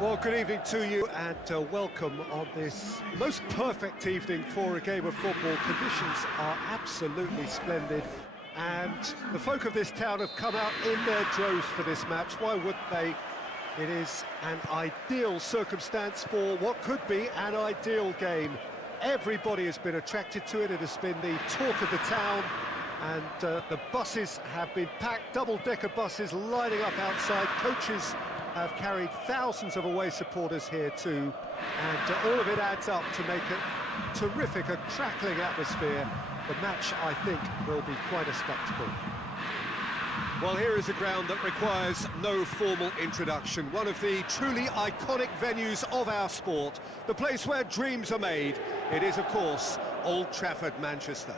Well, good evening to you and welcome on this most perfect evening for a game of football. Conditions are absolutely splendid and the folk of this town have come out in their droves for this match. Why wouldn't they? It is an ideal circumstance for what could be an ideal game. Everybody has been attracted to it. It has been the talk of the town, and the buses have been packed, double-decker buses lining up outside. Coaches have carried thousands of away supporters here too, and all of it adds up to make it terrific, a crackling atmosphere. The match, I think, will be quite a spectacle. Well, here is a ground that requires no formal introduction. One of the truly iconic venues of our sport, the place where dreams are made. It is, of course, Old Trafford, Manchester.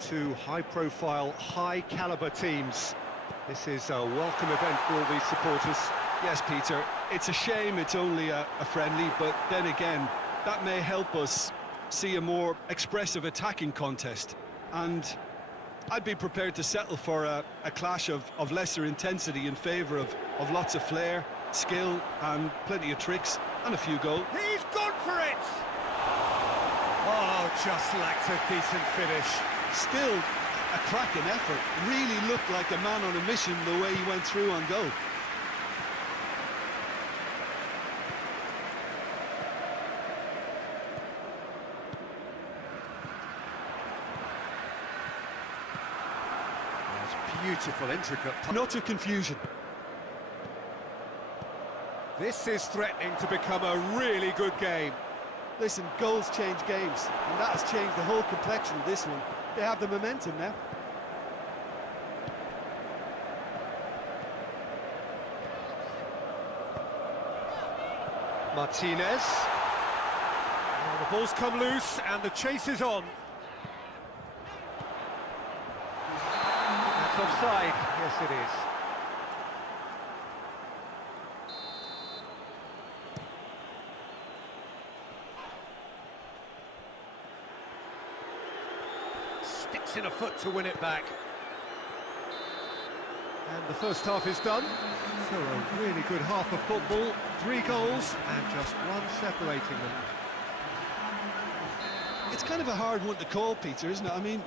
Two high-profile, high-caliber teams. This is a welcome event for all these supporters. Yes, Peter, it's a shame it's only a friendly, but then again, that may help us see a more expressive attacking contest. And I'd be prepared to settle for a clash of lesser intensity in favour of lots of flair, skill, and plenty of tricks, and a few goals. He's gone for it! Oh, just lacked a decent finish. Still a cracking effort. Really looked like a man on a mission the way he went through on goal. Beautiful, intricate. Not a confusion. This is threatening to become a really good game. Listen, goals change games, and that has changed the whole complexion of this one. They have the momentum now. Martinez. Well, the ball's come loose, and the chase is on. That's offside. Yes, it is. Sticks in a foot to win it back. And the first half is done. So a really good half of football. 3 goals and just one separating them. It's kind of a hard one to call, Peter, isn't it? I mean,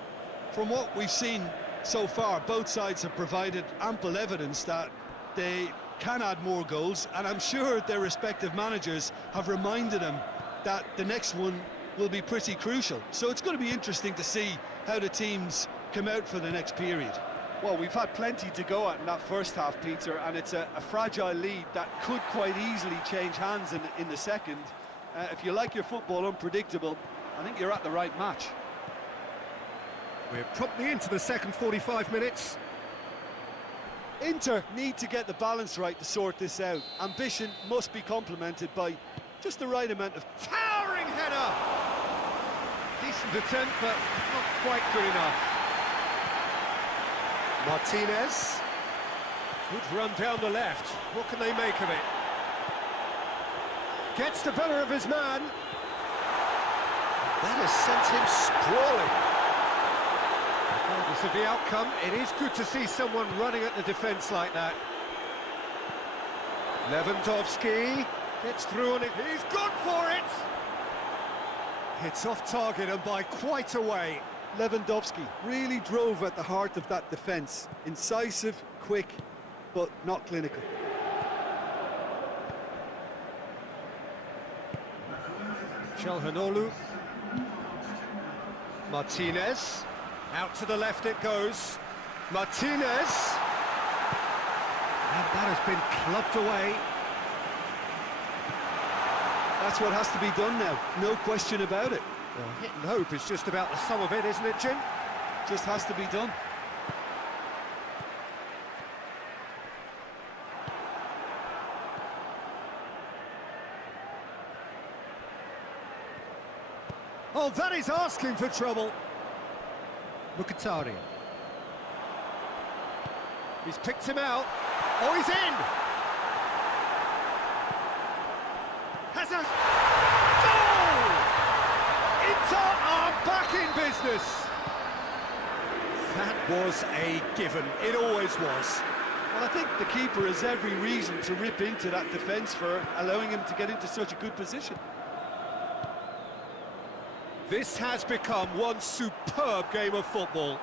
from what we've seen so far, both sides have provided ample evidence that they can add more goals, and I'm sure their respective managers have reminded them that the next one will be pretty crucial. So it's going to be interesting to see how the teams come out for the next period. Well, we've had plenty to go at in that first half, Peter, and it's a fragile lead that could quite easily change hands in the second. If you like your football unpredictable, I think you're at the right match. We're promptly into the second 45 minutes. Inter need to get the balance right to sort this out. Ambition must be complemented by just the right amount of... Towering header! Decent attempt, but not quite good enough. Martinez. Good run down the left. What can they make of it? Gets the better of his man. That has sent him sprawling. Regardless of the outcome, it is good to see someone running at the defence like that. Lewandowski gets through on it. He's gone for it! It's off target and by quite a way. Lewandowski really drove at the heart of that defence. Incisive, quick, but not clinical. Çalhanoğlu. Martinez. Out to the left it goes. Martinez. And that has been clubbed away. That's what has to be done now, no question about it. Well, hit and hope is just about the sum of it, isn't it, Jim? Just has to be done. Oh, that is asking for trouble. Mkhitaryan. He's picked him out. Oh, he's in! Hazard! Goal! Inter are back in business. That was a given. It always was. Well, I think the keeper has every reason to rip into that defence for allowing him to get into such a good position. This has become one superb game of football.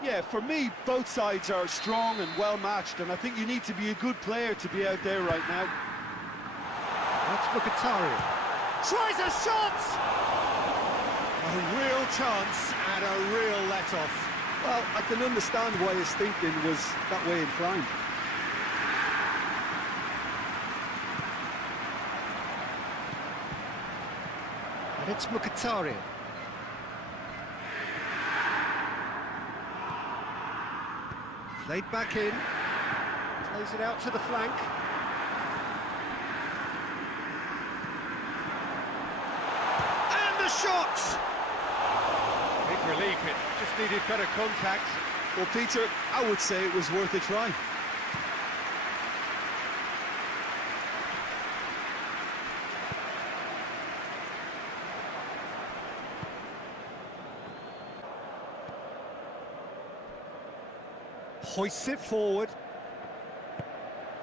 Yeah, for me, both sides are strong and well-matched, and I think you need to be a good player to be out there right now. That's Mkhitaryan. Tries a shot! A real chance and a real let-off. Well, I can understand why his thinking was that way inclined. And it's Mkhitaryan. Played back in. Plays it out to the flank. And the shot! Big relief, it just needed better contact. Well, Peter, I would say it was worth a try. Hoists it forward.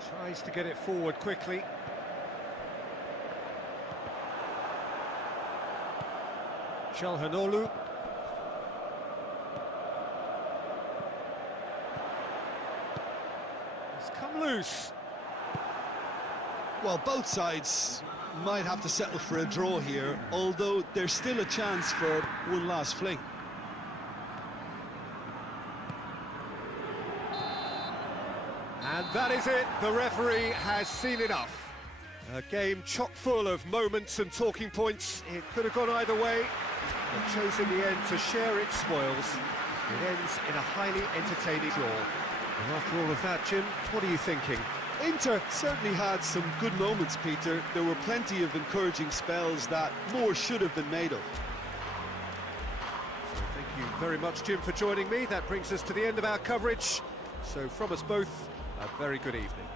Tries to get it forward quickly. Çalhanoğlu. It's come loose. Well, both sides might have to settle for a draw here, although there's still a chance for one last fling. And that is it, the referee has seen enough. A game chock full of moments and talking points. It could have gone either way, but chose in the end to share its spoils. It ends in a highly entertaining draw. And after all of that, Jim, what are you thinking? Inter certainly had some good moments, Peter. There were plenty of encouraging spells that more should have been made of. So thank you very much, Jim, for joining me. That brings us to the end of our coverage. So from us both, a very good evening.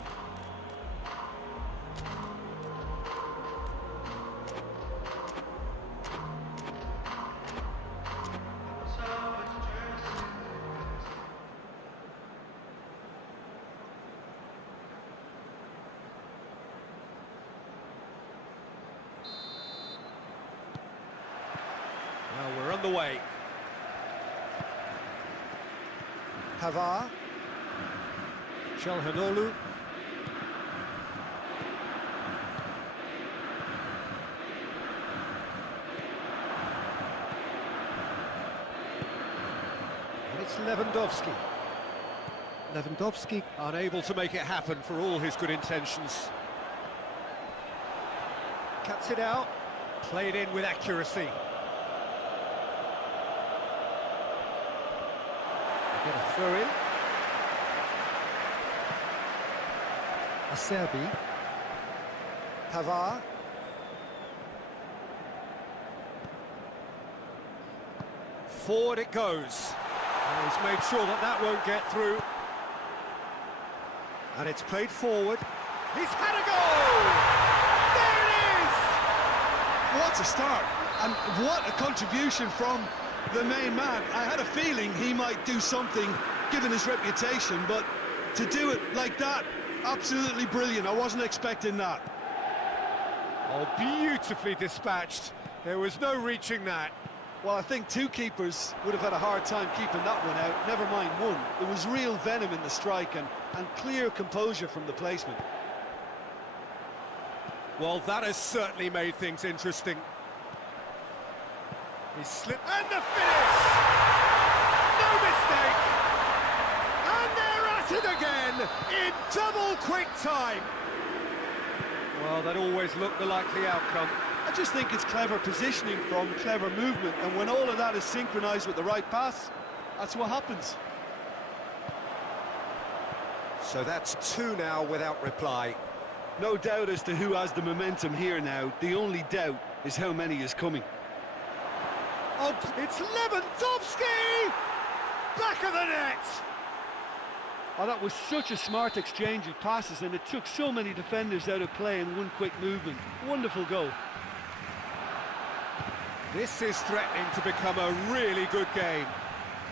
Well, we're on the way. Pavard. Çalhanoğlu. And it's Lewandowski. Lewandowski unable to make it happen for all his good intentions. Cuts it out. Played in with accuracy. Get a throw in. Acerbi. Pavard. Forward it goes. And he's made sure that that won't get through. And it's played forward. He's had a goal! There it is! What a start, and what a contribution from the main man. I had a feeling he might do something, given his reputation, but to do it like that, absolutely brilliant. I wasn't expecting that. Oh, beautifully dispatched. There was no reaching that. Well, I think two keepers would have had a hard time keeping that one out, never mind one. There was real venom in the strike and clear composure from the placement. Well, that has certainly made things interesting. He slipped, and the finish! No mistake! And they're at it again, in double quick time! Well, that always looked the likely outcome. I just think it's clever positioning from clever movement, and when all of that is synchronised with the right pass, that's what happens. So that's two now without reply. No doubt as to who has the momentum here now. The only doubt is how many is coming. Oh, it's Lewandowski! Back of the net! Oh, that was such a smart exchange of passes, and it took so many defenders out of play in one quick movement. Wonderful goal. This is threatening to become a really good game.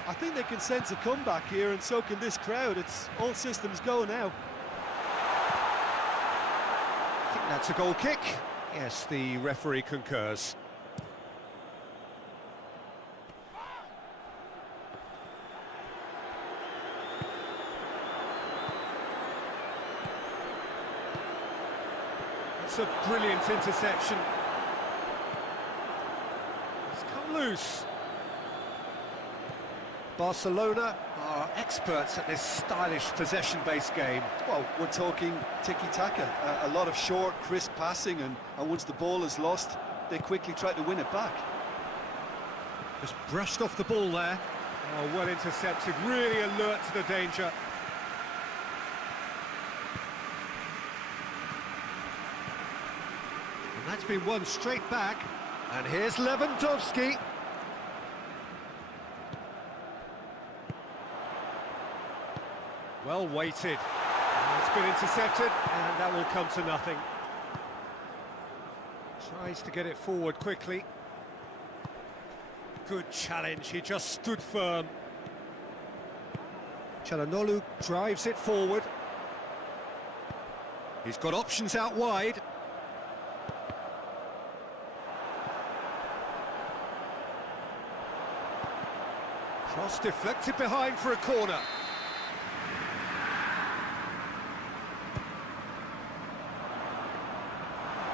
I think they can sense a comeback here, and so can this crowd. It's all systems go now. I think that's a goal kick. Yes, the referee concurs. It's a brilliant interception. It's come loose. Barcelona are experts at this stylish possession-based game. Well, we're talking tiki-taka, a lot of short, crisp passing, and once the ball is lost, they quickly try to win it back. Just brushed off the ball there. Oh, well intercepted, really alert to the danger. And that's been won straight back. And here's Lewandowski. Well weighted. It's been intercepted, and that will come to nothing. Tries to get it forward quickly. Good challenge, he just stood firm. Çalhanoğlu drives it forward. He's got options out wide. Cross deflected behind for a corner.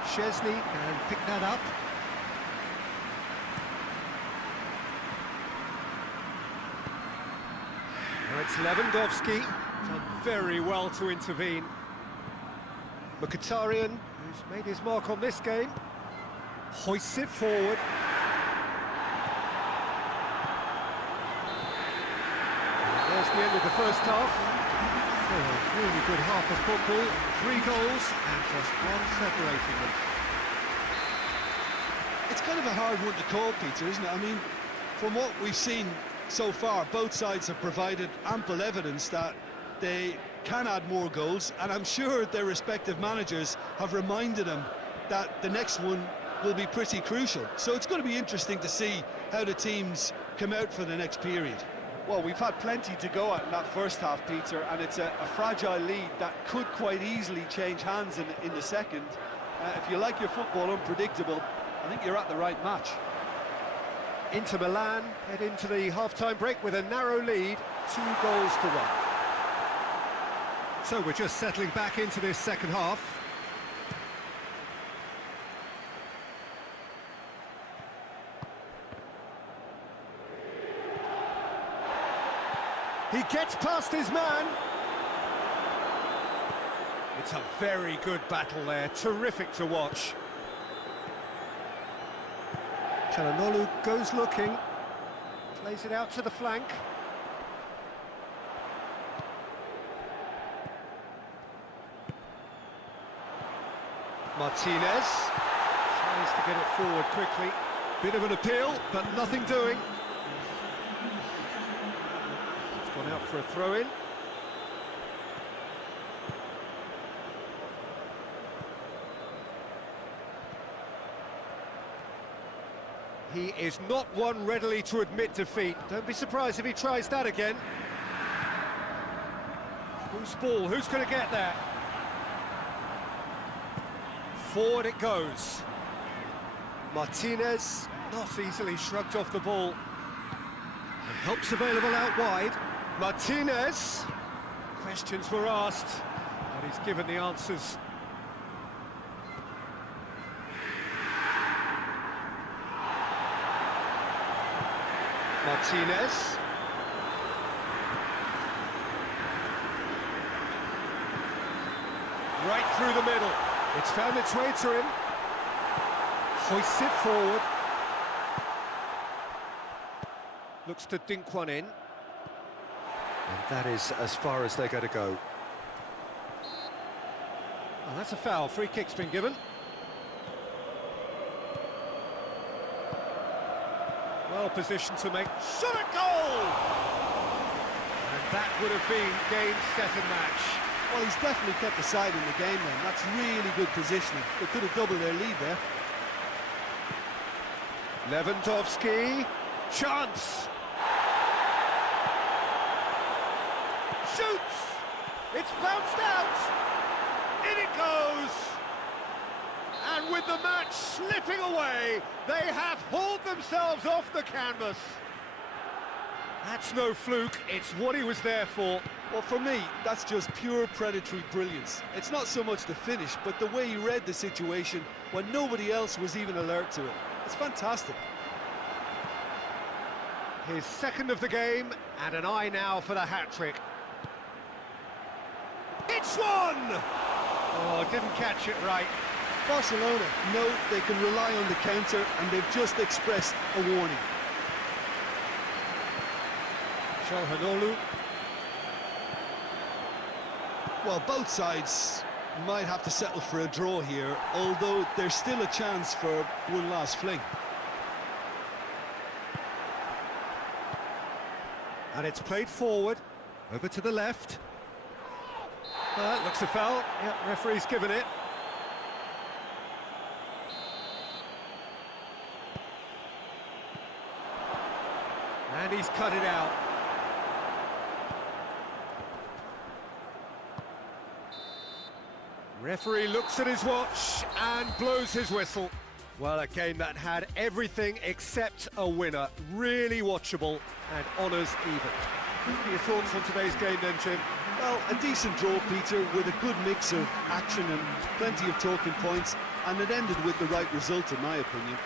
Szczesny can pick that up. Now it's Lewandowski, done very well to intervene. Mkhitaryan, who's made his mark on this game, hoists it forward. And there's the end of the first half. So a really good half of football, 3 goals and just one separating them. It's kind of a hard one to call, Peter, isn't it? I mean, from what we've seen so far, both sides have provided ample evidence that they can add more goals, and I'm sure their respective managers have reminded them that the next one will be pretty crucial. So it's going to be interesting to see how the teams come out for the next period. Well, we've had plenty to go at in that first half, Peter, and it's a fragile lead that could quite easily change hands in the second. If you like your football unpredictable, I think you're at the right match. Inter Milan head into the half-time break with a narrow lead, 2 goals to 1. So we're just settling back into this second half. He gets past his man. It's a very good battle there, terrific to watch. Çalhanoğlu goes looking, plays it out to the flank. Martinez tries to get it forward quickly. Bit of an appeal, but nothing doing. It's gone out for a throw-in. He is not one readily to admit defeat. Don't be surprised if he tries that again. Who's ball? Who's going to get there? Forward it goes. Martinez not easily shrugged off the ball. And help's available out wide. Martinez. Questions were asked, and he's given the answers. Martinez. Right through the middle. It's found its way to him. Hoists it forward. Looks to dink one in. And that is as far as they're going to go. Oh, that's a foul. Free kick's been given. Well positioned to make shot at goal! And that would have been game, set and match. Well, he's definitely kept the side in the game then. That's really good positioning. They could have doubled their lead there. Lewandowski, chance! Shoots! It's bounced out! In it goes! And with the match slipping away, they have hauled themselves off the canvas. That's no fluke, it's what he was there for. Well, for me, that's just pure predatory brilliance. It's not so much the finish, but the way he read the situation when nobody else was even alert to it. It's fantastic. His second of the game, and an eye now for the hat-trick. It's one! Oh, didn't catch it right. Barcelona know they can rely on the counter, and they've just expressed a warning. Çalhanoğlu. Well, both sides might have to settle for a draw here, although there's still a chance for one last fling. And it's played forward, over to the left. That looks a foul. Yep, referee's given it. And he's cut it out. Referee looks at his watch and blows his whistle. Well, a game that had everything except a winner. Really watchable and honours even. What are your thoughts on today's game then, Jim? Well, a decent draw, Peter, with a good mix of action and plenty of talking points, and it ended with the right result, in my opinion.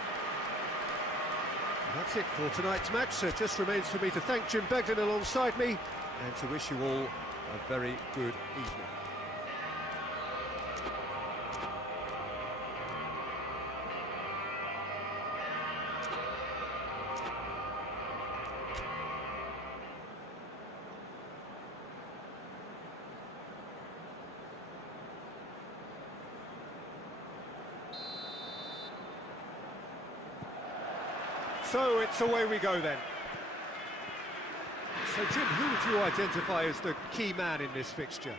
That's it for tonight's match, so it just remains for me to thank Jim Begden alongside me and to wish you all a very good evening. So it's away we go then. So Jim, who would you identify as the key man in this fixture?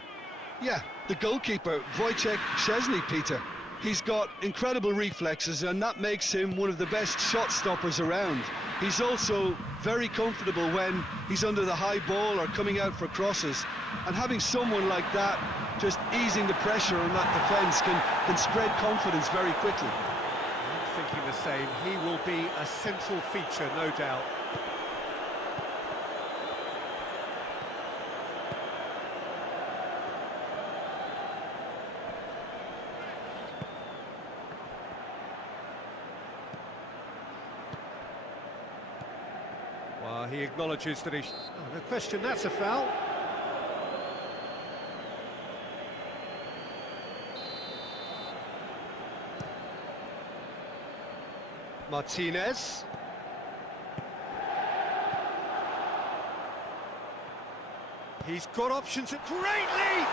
Yeah, the goalkeeper, Wojciech Szczesny, Peter. He's got incredible reflexes, and that makes him one of the best shot stoppers around. He's also very comfortable when he's under the high ball or coming out for crosses. And having someone like that just easing the pressure on that defence can spread confidence very quickly. Thinking the same, he will be a central feature, no doubt. Well, he acknowledges that he... Oh, no question, that's a foul. Martinez. He's got options, a great leap!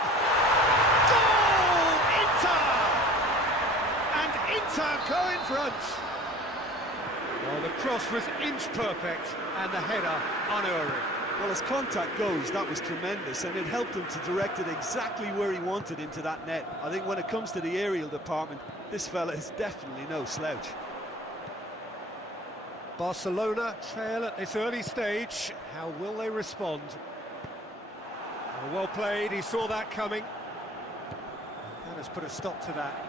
Goal! Inter! And Inter go in front. Well, the cross was inch perfect and the header unerring. Well, as contact goes, that was tremendous, and it helped him to direct it exactly where he wanted into that net. I think when it comes to the aerial department, this fella is definitely no slouch. Barcelona trail at this early stage. How will they respond? Well played, he saw that coming. That has put a stop to that.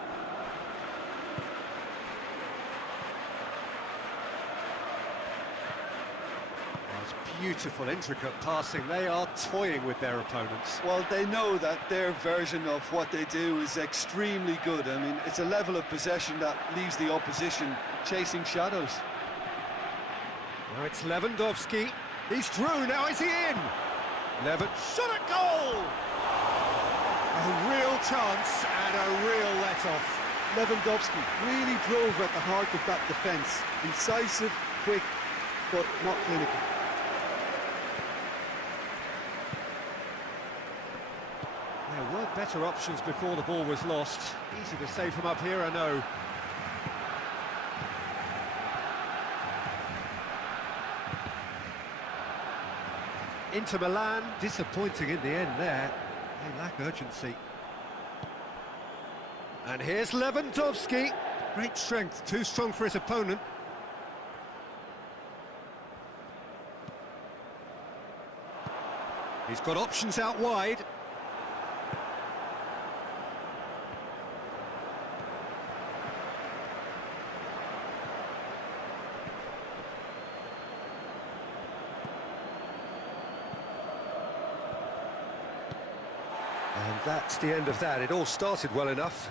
It's beautiful, intricate passing. They are toying with their opponents. Well, they know that their version of what they do is extremely good. I mean, it's a level of possession that leaves the opposition chasing shadows. Now it's Lewandowski. He's through, now is he in? Levin shot at goal! A real chance and a real let-off. Lewandowski really drove at the heart of that defence. Incisive, quick, but not clinical. There were better options before the ball was lost. Easy to save from up here, I know. Inter Milan, disappointing in the end there. They lack urgency. And here's Lewandowski. Great strength, too strong for his opponent. He's got options out wide. And that's the end of that. It all started well enough.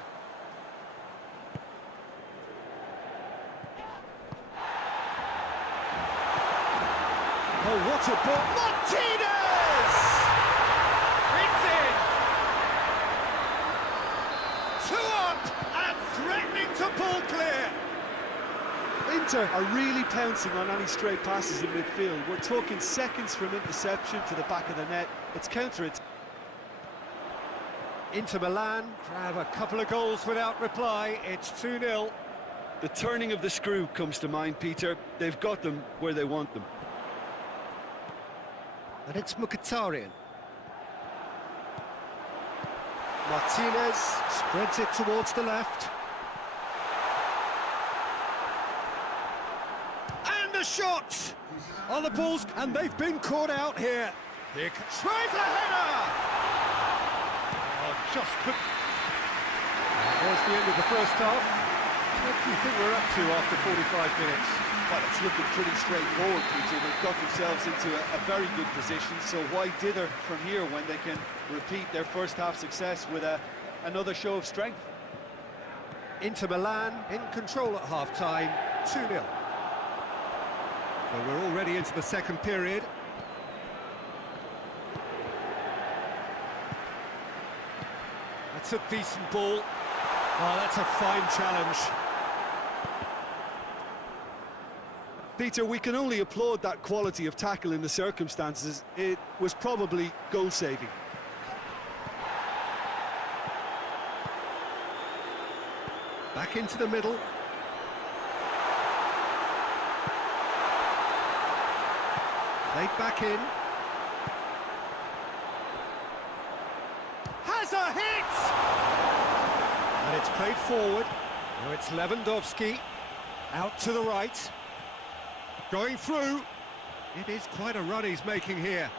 Oh, what a ball! Martinez! It's in! 2 up and threatening to pull clear. Inter are really pouncing on any stray passes in midfield. We're talking seconds from interception to the back of the net. It's counter-attack. Inter Milan grab a couple of goals without reply. It's 2-0. The turning of the screw comes to mind, Peter. They've got them where they want them. And it's Mkhitaryan. Martinez spreads it towards the left. And the shot! On the balls, and they've been caught out here. Here tries a header! Oh, just could... There's the end of the first half. What do you think we're up to after 45 minutes? Well, it's looking pretty straightforward, Peter. They've got themselves into a very good position, so why dither from here when they can repeat their first half success with another show of strength? Inter Milan in control at half-time, 2-0. So we're already into the second period. That's a decent ball. Oh, that's a fine challenge. Peter, we can only applaud that quality of tackle in the circumstances. It was probably goal-saving. Back into the middle. Played back in. Has a hit! And it's played forward. Now it's Lewandowski. Out to the right. Going through. It is quite a run he's making here.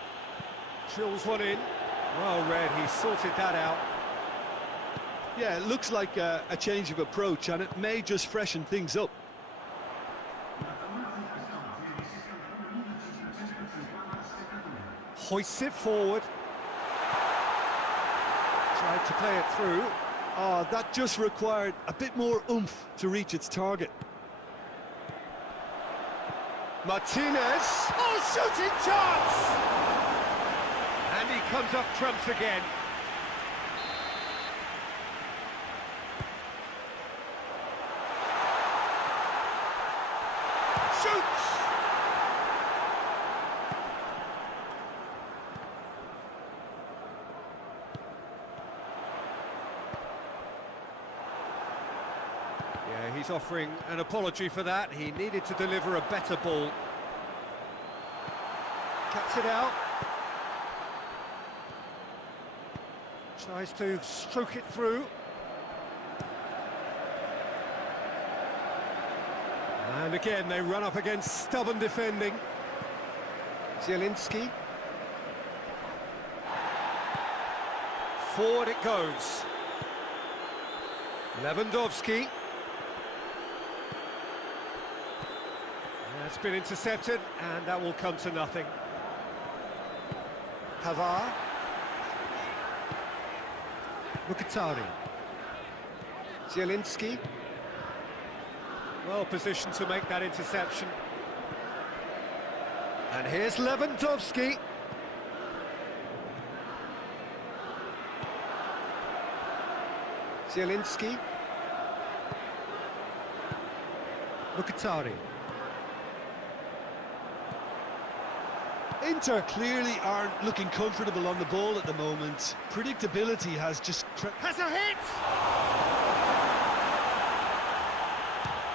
Drills one in. Well read, he sorted that out. Yeah, it looks like a change of approach, and it may just freshen things up. Hoists it forward. Tried to play it through. Oh, that just required a bit more oomph to reach its target. Martinez! Oh, shooting chance! And he comes up trumps again. Shoots! Yeah, he's offering an apology for that. He needed to deliver a better ball. Cuts it out. Tries to stroke it through. And again, they run up against stubborn defending. Zielinski. Forward it goes. Lewandowski. That's been intercepted, and that will come to nothing. Pavard. Mkhitaryan. Zielinski. Well positioned to make that interception. And here's Lewandowski. Zielinski. Mkhitaryan. Inter clearly aren't looking comfortable on the ball at the moment. Predictability has just... Has a hit!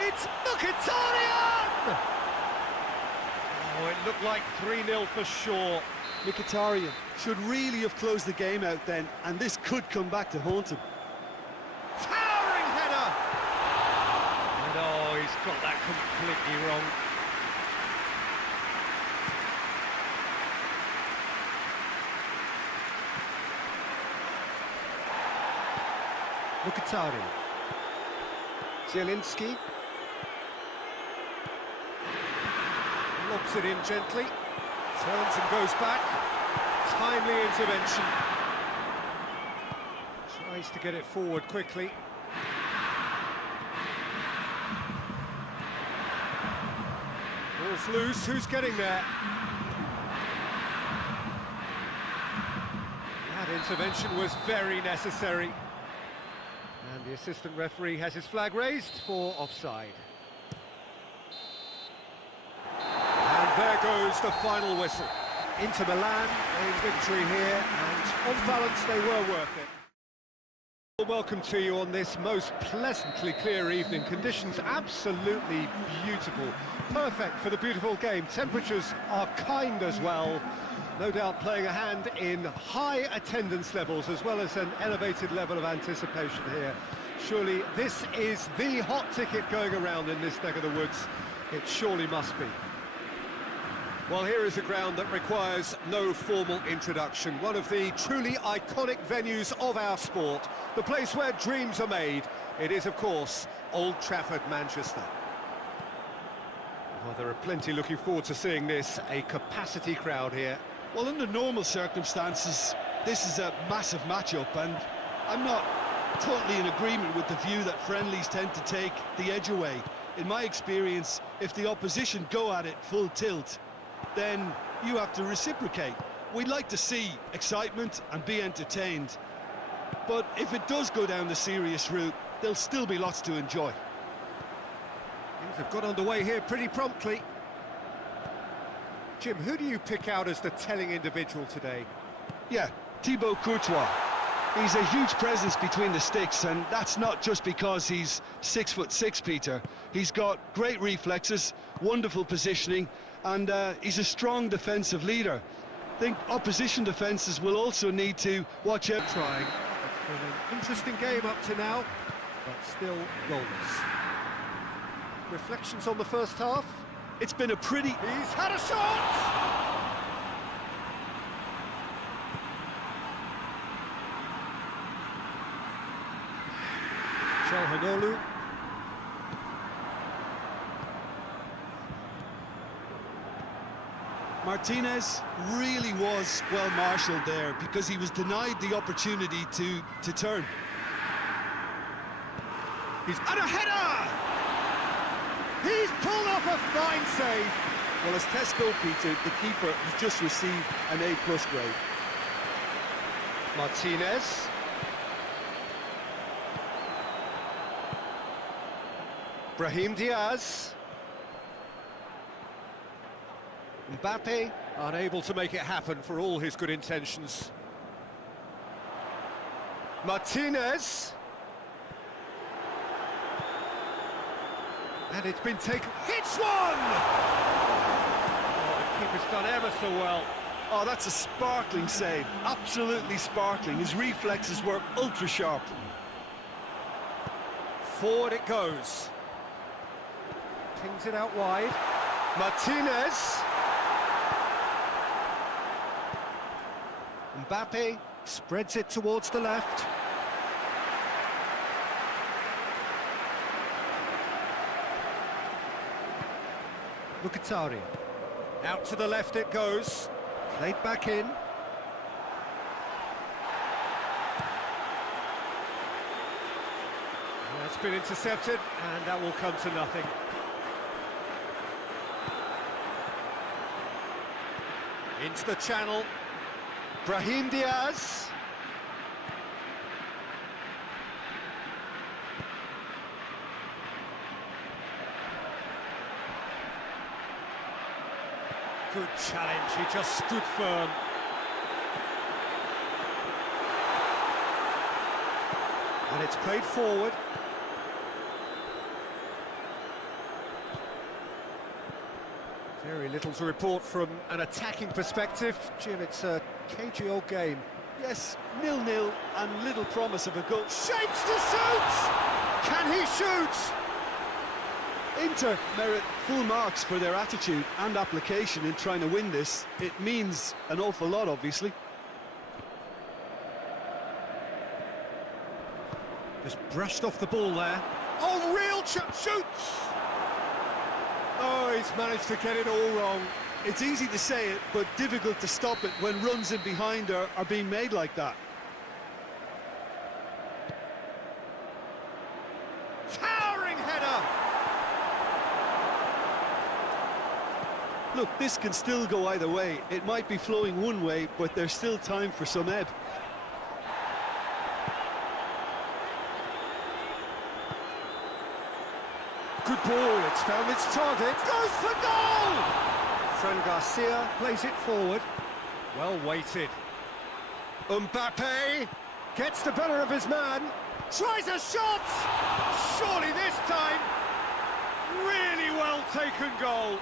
It's Mkhitaryan! Oh, it looked like 3-0 for sure. Mkhitaryan should really have closed the game out then, and this could come back to haunt him. Towering header! And oh, he's got that completely wrong. Mkhitaryan. Zielinski. Lobs it in gently. Turns and goes back. Timely intervention. Tries to get it forward quickly. Ball's loose. Who's getting there? That intervention was very necessary. And the assistant referee has his flag raised for offside. And there goes the final whistle. Inter Milan a victory here, and on balance they were worth it. Welcome to you on this most pleasantly clear evening. Conditions absolutely beautiful. Perfect for the beautiful game. Temperatures are kind as well. No doubt playing a hand in high attendance levels as well as an elevated level of anticipation here. Surely this is the hot ticket going around in this neck of the woods. It surely must be. Well, here is a ground that requires no formal introduction. One of the truly iconic venues of our sport. The place where dreams are made. It is, of course, Old Trafford, Manchester. Well, there are plenty looking forward to seeing this. A capacity crowd here. Well, under normal circumstances, this is a massive matchup, and I'm not totally in agreement with the view that friendlies tend to take the edge away. In my experience, if the opposition go at it full tilt, then you have to reciprocate. We'd like to see excitement and be entertained, but if it does go down the serious route, there'll still be lots to enjoy. Things have got underway here pretty promptly. Jim, who do you pick out as the telling individual today? Yeah, Thibaut Courtois. He's a huge presence between the sticks, and that's not just because he's 6'6", Peter. He's got great reflexes, wonderful positioning, and he's a strong defensive leader. I think opposition defences will also need to watch out. Trying. It's been an interesting game up to now, but still goalless. Reflections on the first half? It's been a pretty... He's had a shot! Çalhanoğlu. Martinez really was well marshalled there because he was denied the opportunity to turn. He's and a header! He's pulled off a fine save. Well, as test goal, Peter, the keeper has just received an A+ grade. Martinez. Brahim Diaz. Mbappe unable to make it happen for all his good intentions. Martinez. And it's been taken. Hits one! Oh, the keeper's done ever so well. Oh, that's a sparkling save. Absolutely sparkling. His reflexes were ultra sharp. Forward it goes. Pings it out wide. Martinez. Mbappe spreads it towards the left. Mkhitaryan. Out to the left it goes. Played back in. That's been intercepted, and that will come to nothing. Into the channel. Brahim Diaz. Good challenge, he just stood firm. And it's played forward. Very little to report from an attacking perspective. Jim, it's a cagey old game. Yes, 0-0 and little promise of a goal. Shapes to shoot! Can he shoot? Inter merit full marks for their attitude and application in trying to win this. It means an awful lot, obviously. Just brushed off the ball there. Oh, real shoots! Oh, he's managed to get it all wrong. It's easy to say it, but difficult to stop it when runs in behind are being made like that. Towering header! Look, this can still go either way. It might be flowing one way, but there's still time for some ebb. Good ball, it's found its target. Goes for goal! Fran Garcia plays it forward. Well weighted. Mbappe gets the better of his man. Tries a shot! Surely this time, really well taken goal.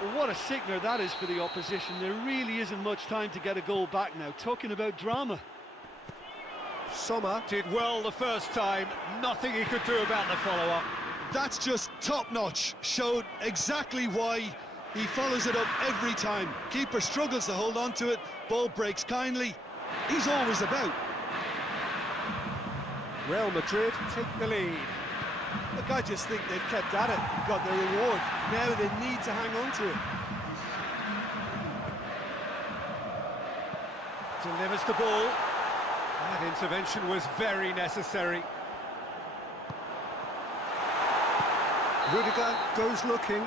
Well, what a sickener that is for the opposition. There really isn't much time to get a goal back now. Talking about drama. Sommer did well the first time. Nothing he could do about the follow-up. That's just top-notch. Showed exactly why he follows it up every time. Keeper struggles to hold on to it. Ball breaks kindly. He's always about. Real Madrid take the lead. Look, I just think they've kept at it, got their reward. Now they need to hang on to it. Delivers the ball. That intervention was very necessary. Rudiger goes looking.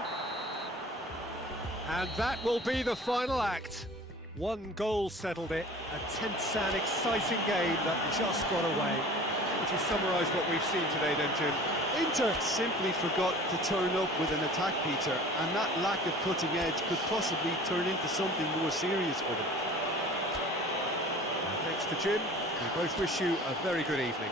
And that will be the final act. One goal settled it. A tense and exciting game that just got away. Would you summarise what we've seen today then, Jim? Inter simply forgot to turn up with an attack, Peter, and that lack of cutting edge could possibly turn into something more serious for them. Thanks to Jim. We both wish you a very good evening.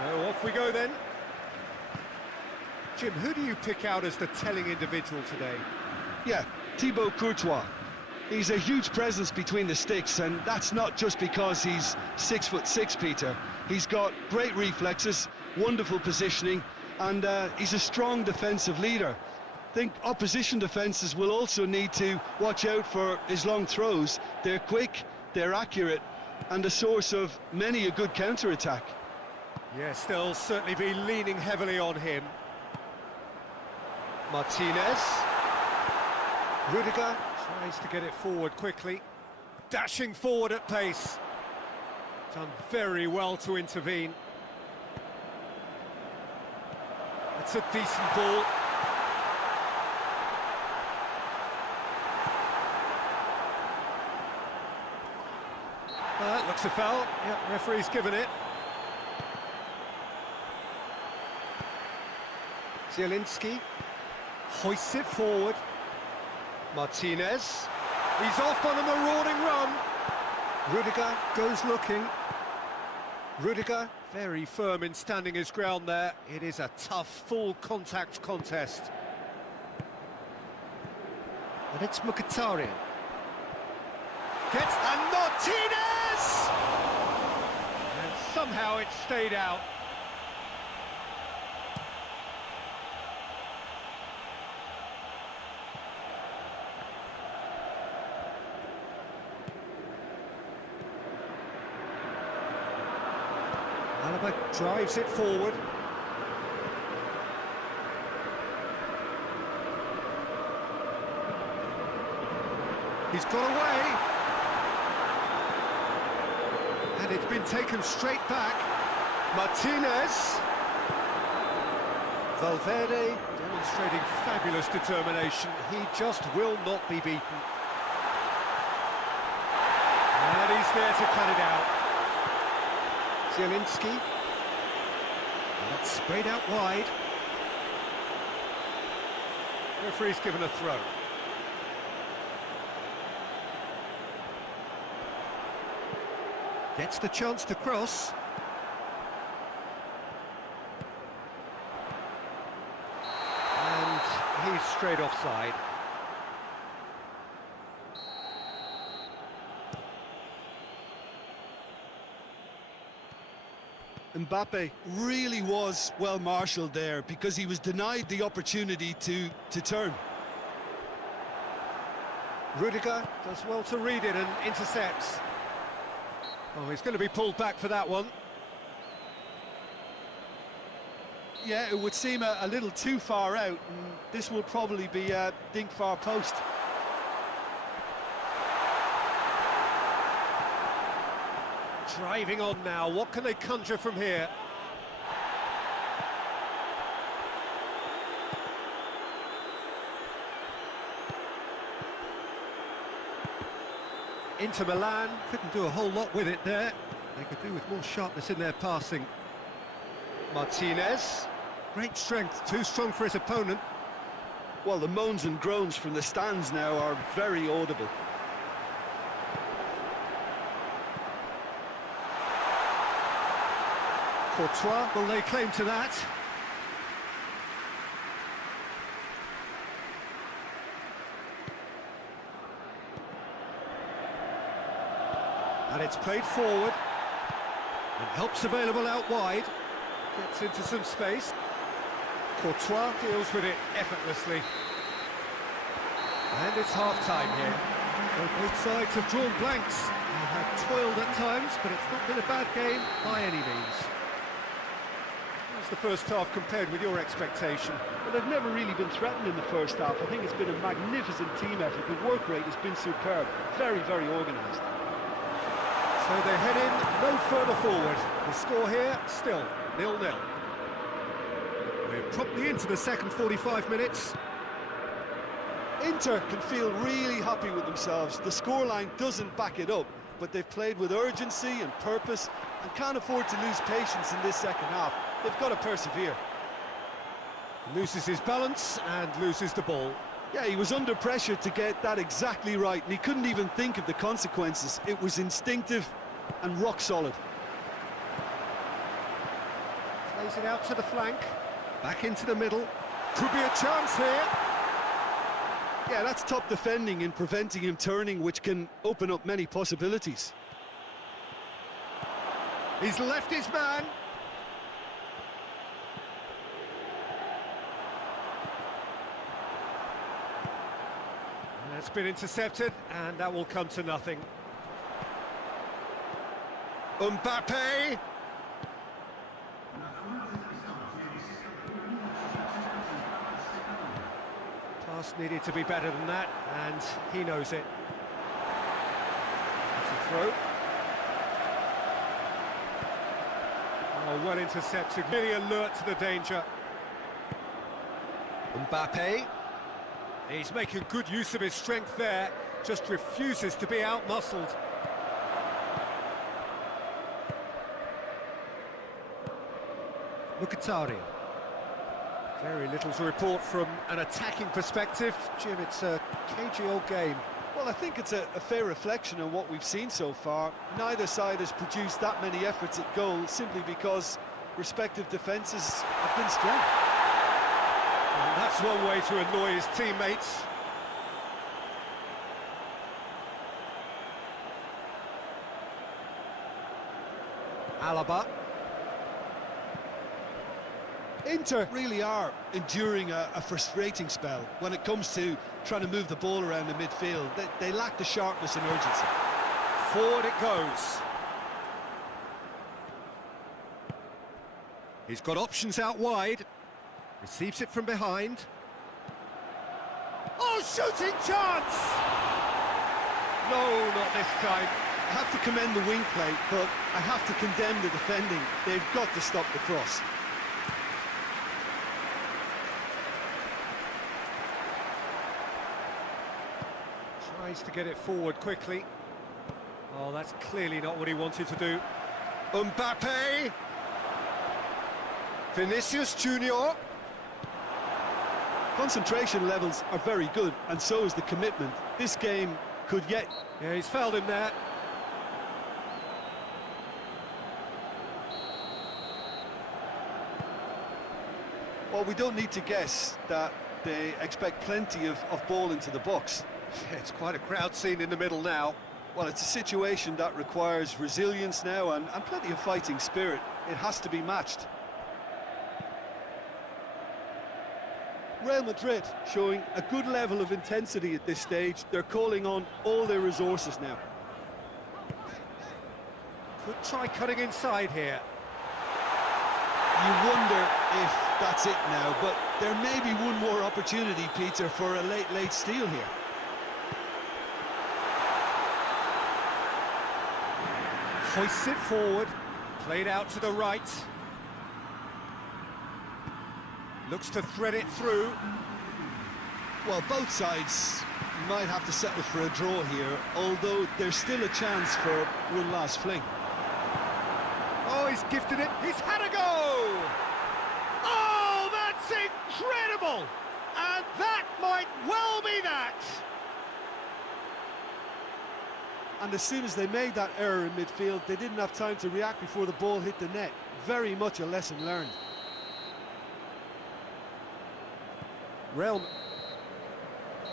So off we go then. Jim, who do you pick out as the telling individual today? Yeah, Thibaut Courtois. He's a huge presence between the sticks, and that's not just because he's 6'6", Peter. He's got great reflexes, wonderful positioning, and he's a strong defensive leader. I think opposition defences will also need to watch out for his long throws. They're quick, they're accurate, and a source of many a good counter-attack. Yes, they'll certainly be leaning heavily on him. Martinez. Rudiger tries to get it forward quickly. Dashing forward at pace. Done very well to intervene. It's a decent ball. That looks a foul. Yeah, referee's given it. Zielinski hoists it forward. Martinez. He's off on a marauding run. Rudiger goes looking. Rudiger very firm in standing his ground there. It is a tough, full contact contest. And it's Mkhitaryan. Gets and Martinez! And somehow it stayed out. Alaba drives it forward. He's got away. And it's been taken straight back. Martinez. Valverde demonstrating fabulous determination. He just will not be beaten. And he's there to cut it out. Zielinski. That's sprayed out wide. Referee's given a throw. Gets the chance to cross. And he's straight offside. Mbappe really was well marshalled there because he was denied the opportunity to turn. Rudiger does well to read it and intercepts. Oh, he's going to be pulled back for that one. Yeah, it would seem a little too far out, and this will probably be a dink far post. Driving on now, what can they conjure from here? Inter Milan couldn't do a whole lot with it there. They could do with more sharpness in their passing. Martinez, great strength, too strong for his opponent. Well, the moans and groans from the stands now are very audible. Courtois will lay claim to that. And it's played forward. And help's available out wide. Gets into some space. Courtois deals with it effortlessly. And it's half-time here. So both sides have drawn blanks. They have toiled at times, but it's not been a bad game by any means. How's the first half compared with your expectation? Well, they've never really been threatened in the first half. I think it's been a magnificent team effort. The work rate has been superb. Very, very organised. So they head in no further forward. The score here, still 0-0. We're promptly into the second 45 minutes. Inter can feel really happy with themselves. The scoreline doesn't back it up, but they've played with urgency and purpose and can't afford to lose patience in this second half. They've got to persevere. Loses his balance and loses the ball. Yeah, he was under pressure to get that exactly right, and he couldn't even think of the consequences. It was instinctive and rock solid. Plays it out to the flank, back into the middle. Could be a chance here. Yeah, that's top defending in preventing him turning, which can open up many possibilities. He's left his man. It's been intercepted, and that will come to nothing. Mbappe! Pass needed to be better than that, and he knows it. That's a throw. Oh, well intercepted, really alert to the danger. Mbappe. He's making good use of his strength there, just refuses to be out-muscled. Mkhitaryan. Very little to report from an attacking perspective. Jim, it's a cagey old game. Well, I think it's a fair reflection on what we've seen so far. Neither side has produced that many efforts at goal simply because respective defences have been strong. And that's one way to annoy his teammates. Alaba. Inter really are enduring a frustrating spell when it comes to trying to move the ball around the midfield. They lack the sharpness and urgency. Forward it goes. He's got options out wide. Receives it from behind. Oh, shooting chance! No, not this time. I have to commend the wing play, but I have to condemn the defending. They've got to stop the cross. Tries to get it forward quickly. Oh, that's clearly not what he wanted to do. Mbappe! Vinicius Junior. Concentration levels are very good, and so is the commitment. This game could yet... Yeah, he's fouled him there. Well, we don't need to guess that they expect plenty of ball into the box. Yeah, it's quite a crowd scene in the middle now. Well, it's a situation that requires resilience now and plenty of fighting spirit. It has to be matched. Real Madrid showing a good level of intensity at this stage. They're calling on all their resources now. Could try cutting inside here. You wonder if that's it now, but there may be one more opportunity, Peter, for a late steal here. Hoists it forward, played out to the right. Looks to thread it through. Well, both sides might have to settle for a draw here, although there's still a chance for one last fling. Oh, he's gifted it. He's had a go! Oh, that's incredible! And that might well be that! And as soon as they made that error in midfield, they didn't have time to react before the ball hit the net. Very much a lesson learned. Realm.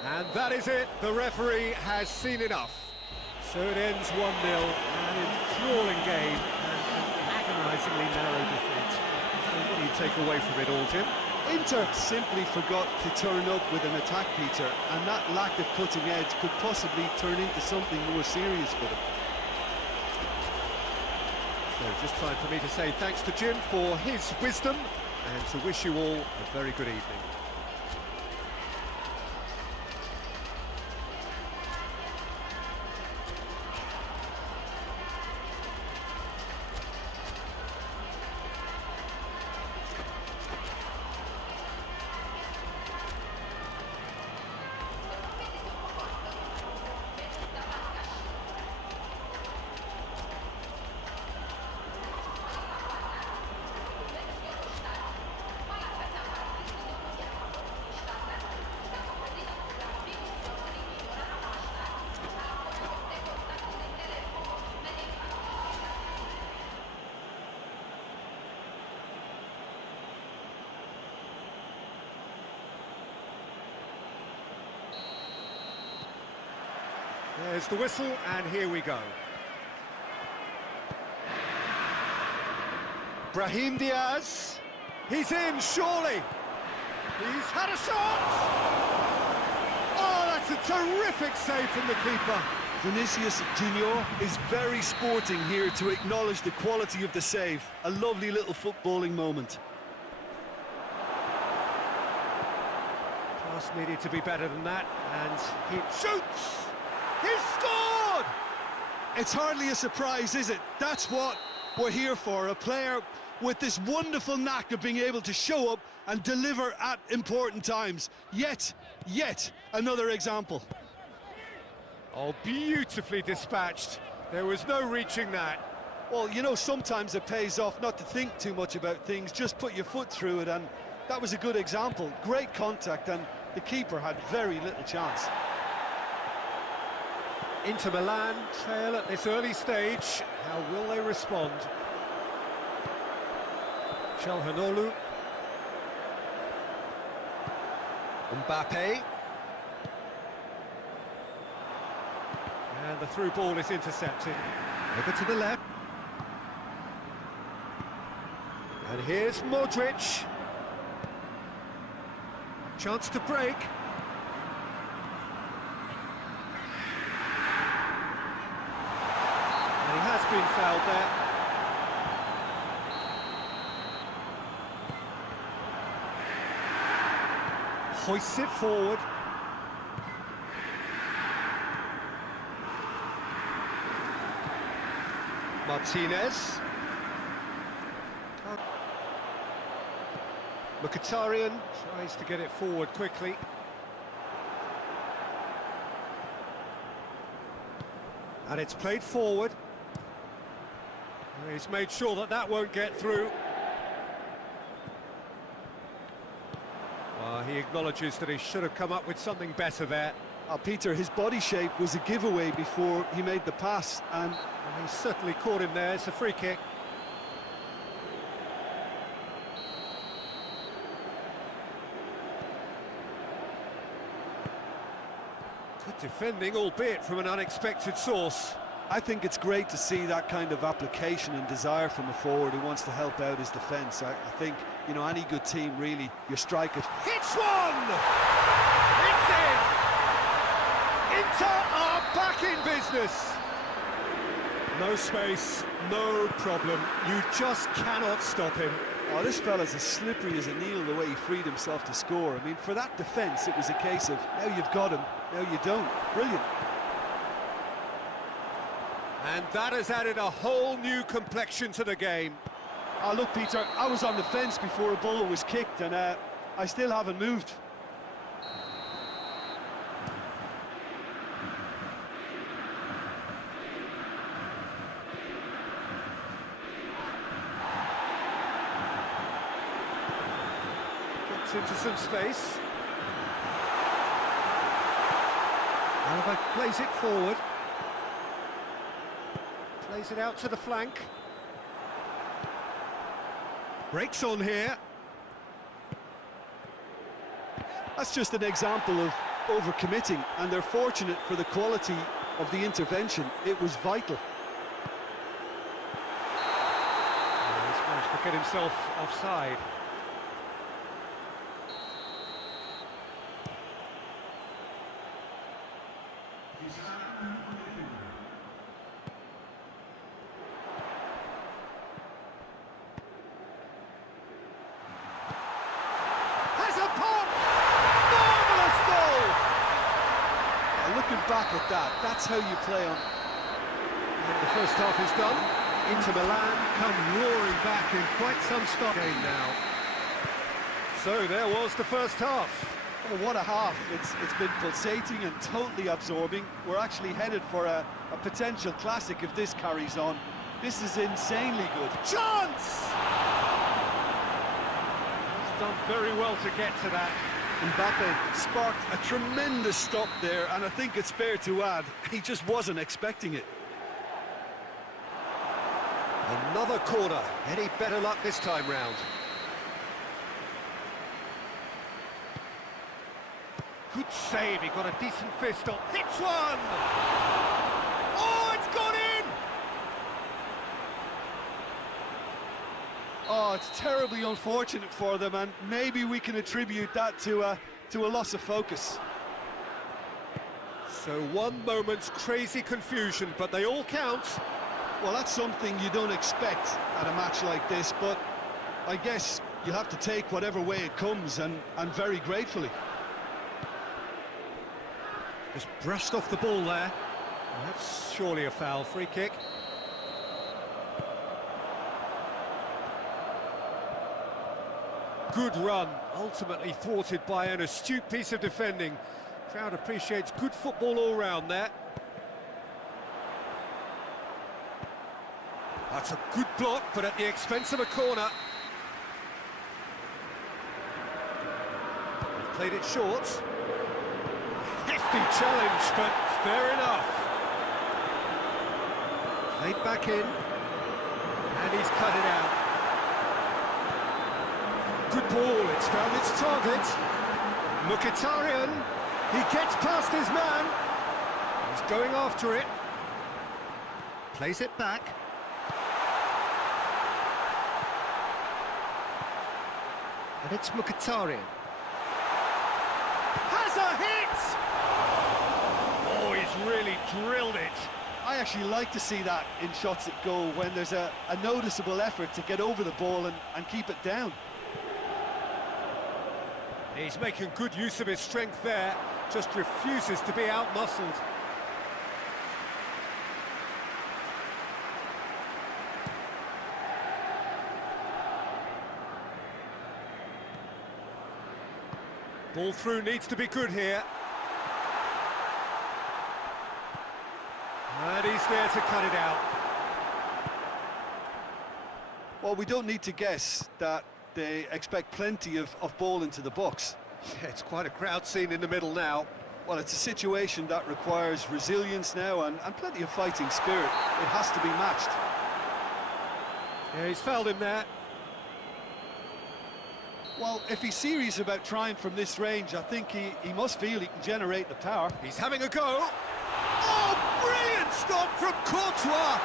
And that is it. The referee has seen enough. So it ends 1-0, an enthralling game and an agonisingly narrow defeat. So what do you take away from it all, Jim? Inter simply forgot to turn up with an attack, Peter, and that lack of cutting edge could possibly turn into something more serious for them. So just time for me to say thanks to Jim for his wisdom and to wish you all a very good evening. There's the whistle, and here we go. Brahim Diaz. He's in, surely. He's had a shot! Oh, that's a terrific save from the keeper. Vinicius Junior is very sporting here to acknowledge the quality of the save. A lovely little footballing moment. Pass needed to be better than that, and he shoots! He's scored! It's hardly a surprise, is it? That's what we're here for, a player with this wonderful knack of being able to show up and deliver at important times. Yet another example. Oh, beautifully dispatched. There was no reaching that. Well, you know, sometimes it pays off not to think too much about things, just put your foot through it, and that was a good example. Great contact, and the keeper had very little chance. Inter Milan trail at this early stage. How will they respond? Çalhanoğlu. Mbappe. And the through ball is intercepted. Over to the left. And here's Modric. Chance to break. And he has been fouled there. Hoists it forward. Martinez. Mkhitaryan tries to get it forward quickly. And it's played forward. He's made sure that that won't get through. Well, he acknowledges that he should have come up with something better there. Peter, his body shape was a giveaway before he made the pass, and He's certainly caught him there. It's a free kick. Good defending, albeit from an unexpected source. I think it's great to see that kind of application and desire from a forward who wants to help out his defence. I think, you know, any good team, really, you strike it. Hits one! It's in! Inter are back in business! No space, no problem. You just cannot stop him. Oh, this fella's as slippery as a needle the way he freed himself to score. I mean, for that defence, it was a case of, now you've got him, now you don't. Brilliant. And that has added a whole new complexion to the game. Oh, look, Peter, I was on the fence before a ball was kicked, and I still haven't moved. Gets into some space. Alaba plays it forward. Plays it out to the flank. Breaks on here. That's just an example of overcommitting, and they're fortunate for the quality of the intervention. It was vital. He's managed to get himself offside. Looking back at that, that's how you play on. And the first half is done. Inter Milan come roaring back in quite some style game now. So there was the first half. Oh, what a half. It's been pulsating and totally absorbing. We're actually headed for a potential classic if this carries on. This is insanely good. Chance! He's done very well to get to that. Mbappe sparked a tremendous stop there, and I think it's fair to add, he just wasn't expecting it. Another corner. Any better luck this time round? Good save, he got a decent fist on. Hits one! Oh, it's gone in! Oh, it's terribly unfortunate for them, and maybe we can attribute that to a loss of focus. So one moment's crazy confusion, but they all count. Well, that's something you don't expect at a match like this, but I guess you have to take whatever way it comes, and very gratefully. Just brushed off the ball there. Well, that's surely a foul. Free kick. Good run, ultimately thwarted by an astute piece of defending. Crowd appreciates good football all round there. That's a good block, but at the expense of a corner. They've played it short. Hefty challenge, but fair enough. Played back in, and he's cut it out. Good ball, it's found its target. Mkhitaryan, he gets past his man. He's going after it. Plays it back. And it's Mkhitaryan. Has a hit! Oh, he's really drilled it. I actually like to see that in shots at goal, when there's a noticeable effort to get over the ball and keep it down. He's making good use of his strength there, just refuses to be out-muscled. Ball through needs to be good here. And he's there to cut it out. Well, we don't need to guess that they expect plenty of ball into the box. Yeah, it's quite a crowd scene in the middle now. Well, it's a situation that requires resilience now and plenty of fighting spirit. It has to be matched. Yeah, he's fouled him there. Well, if he's serious about trying from this range, I think he must feel he can generate the power. He's having a go. Oh, brilliant stop from Courtois.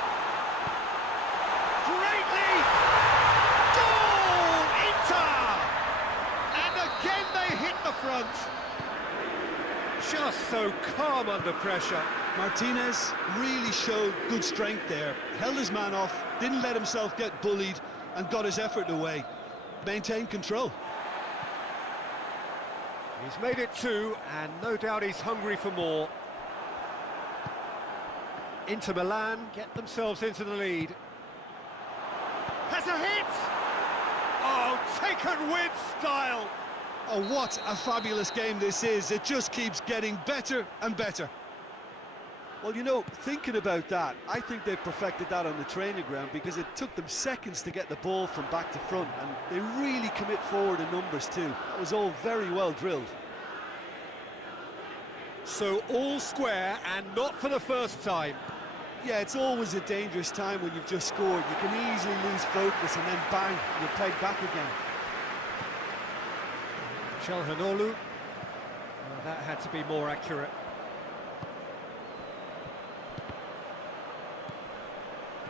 Great lead. Goal, Inter! And again they hit the front. Just so calm under pressure. Martinez really showed good strength there. Held his man off, didn't let himself get bullied, and got his effort away. Maintained control. He's made it 2, and no doubt he's hungry for more. Inter Milan get themselves into the lead. Has a hit! Oh, taken with style! Oh, what a fabulous game this is. It just keeps getting better and better. Well, you know, thinking about that, I think they've perfected that on the training ground because it took them seconds to get the ball from back to front, and they really commit forward in numbers too. That was all very well drilled. So all square, and not for the first time. Yeah, it's always a dangerous time when you've just scored. You can easily lose focus and then bang, you're pegged back again. Chalhanoglu. Well, that had to be more accurate.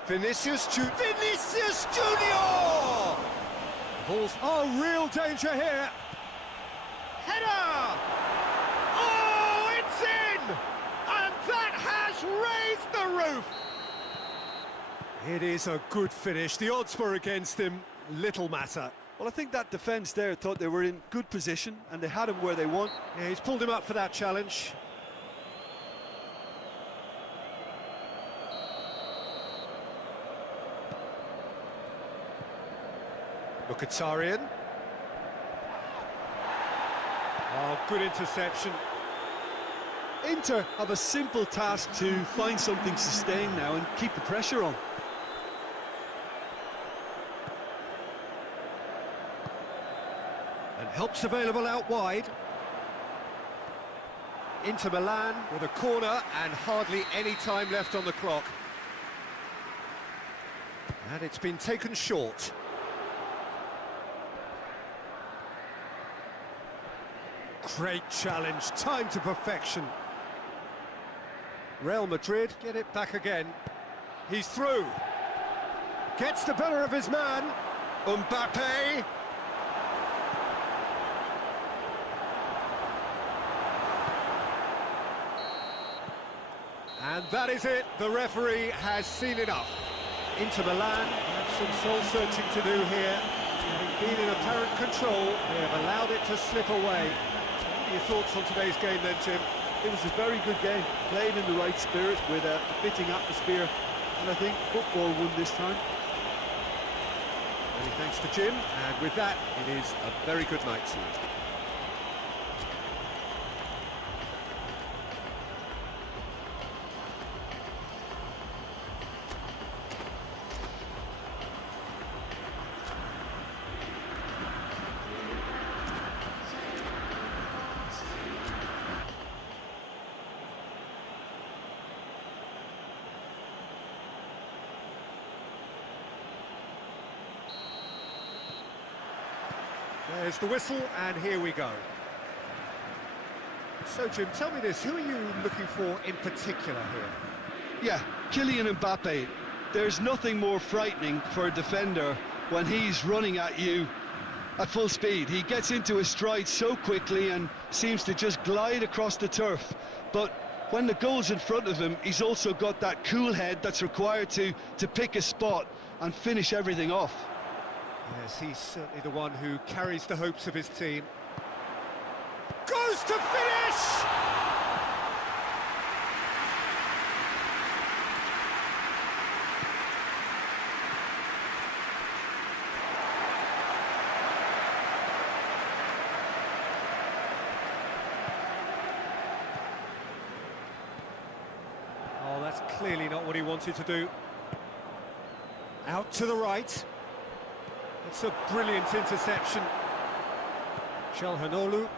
Vinicius Junior! Ball's... Oh, real danger here! Header! Oh, it's in! And that has raised the roof! It is a good finish. The odds were against him. Little matter. Well, I think that defence there thought they were in good position and they had him where they want. Yeah, he's pulled him up for that challenge. Mkhitaryan. Oh, good interception. Inter have a simple task to find something sustained now and keep the pressure on. And help's available out wide. Inter Milan with a corner and hardly any time left on the clock. And it's been taken short. Great challenge, time to perfection. Real Madrid get it back again. He's through. Gets the better of his man. Mbappe. And that is it. The referee has seen enough. Inter Milan have some soul-searching to do here. Having been in apparent control, they have allowed it to slip away. Your thoughts on today's game then, Jim? It was a very good game, played in the right spirit with a fitting atmosphere, and I think football won this time. Many thanks to Jim, and with that, it is a very good night to you. There's the whistle, and here we go. So, Jim, tell me this, who are you looking for in particular here? Yeah, Kylian Mbappe. There's nothing more frightening for a defender when he's running at you at full speed. He gets into his stride so quickly and seems to just glide across the turf. But when the goal's in front of him, he's also got that cool head that's required to pick a spot and finish everything off. Yes, he's certainly the one who carries the hopes of his team. Goes to finish! Oh, that's Clearly not what he wanted to do. Out to the right. It's a brilliant interception. Çalhanoğlu.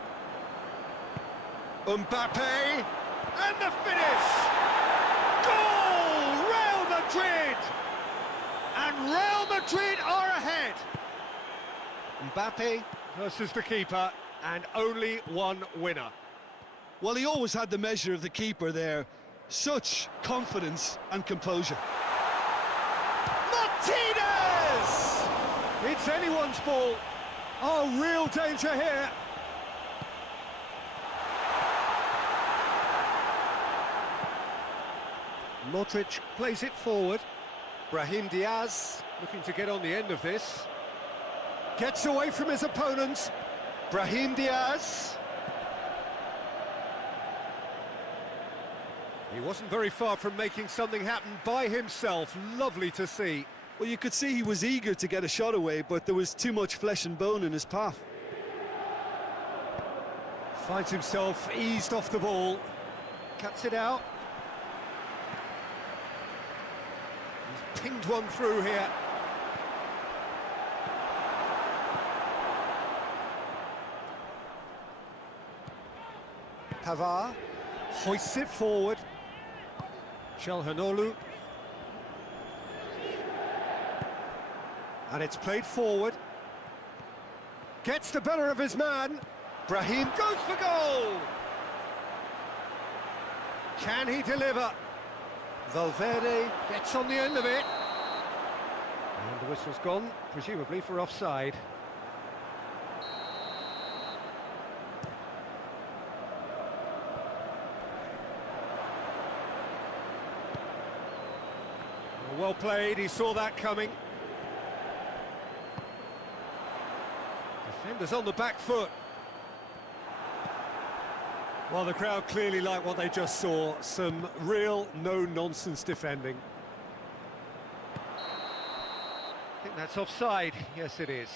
Mbappe. And the finish! Goal! Real Madrid! And Real Madrid are ahead. Mbappe versus the keeper, and only one winner. Well, he always had the measure of the keeper there. Such confidence and composure. Martinez! It's anyone's ball. Oh, real danger here. Modric plays it forward. Brahim Diaz looking to get on the end of this. Gets away from his opponent. Brahim Diaz. He wasn't very far from making something happen by himself. Lovely to see. Well, you could see he was eager to get a shot away, but there was too much flesh and bone in his path. Finds himself eased off the ball. Cuts it out. He's pinged one through here. Pavard hoists it forward. Çalhanoğlu. And it's played forward. Gets the better of his man. Brahim goes for goal. Can he deliver? Valverde gets on the end of it. And the whistle's gone, presumably for offside. Well played, he saw that coming. Defenders on the back foot. Well, the crowd clearly like what they just saw. Some real no-nonsense defending. I think that's offside. Yes, it is.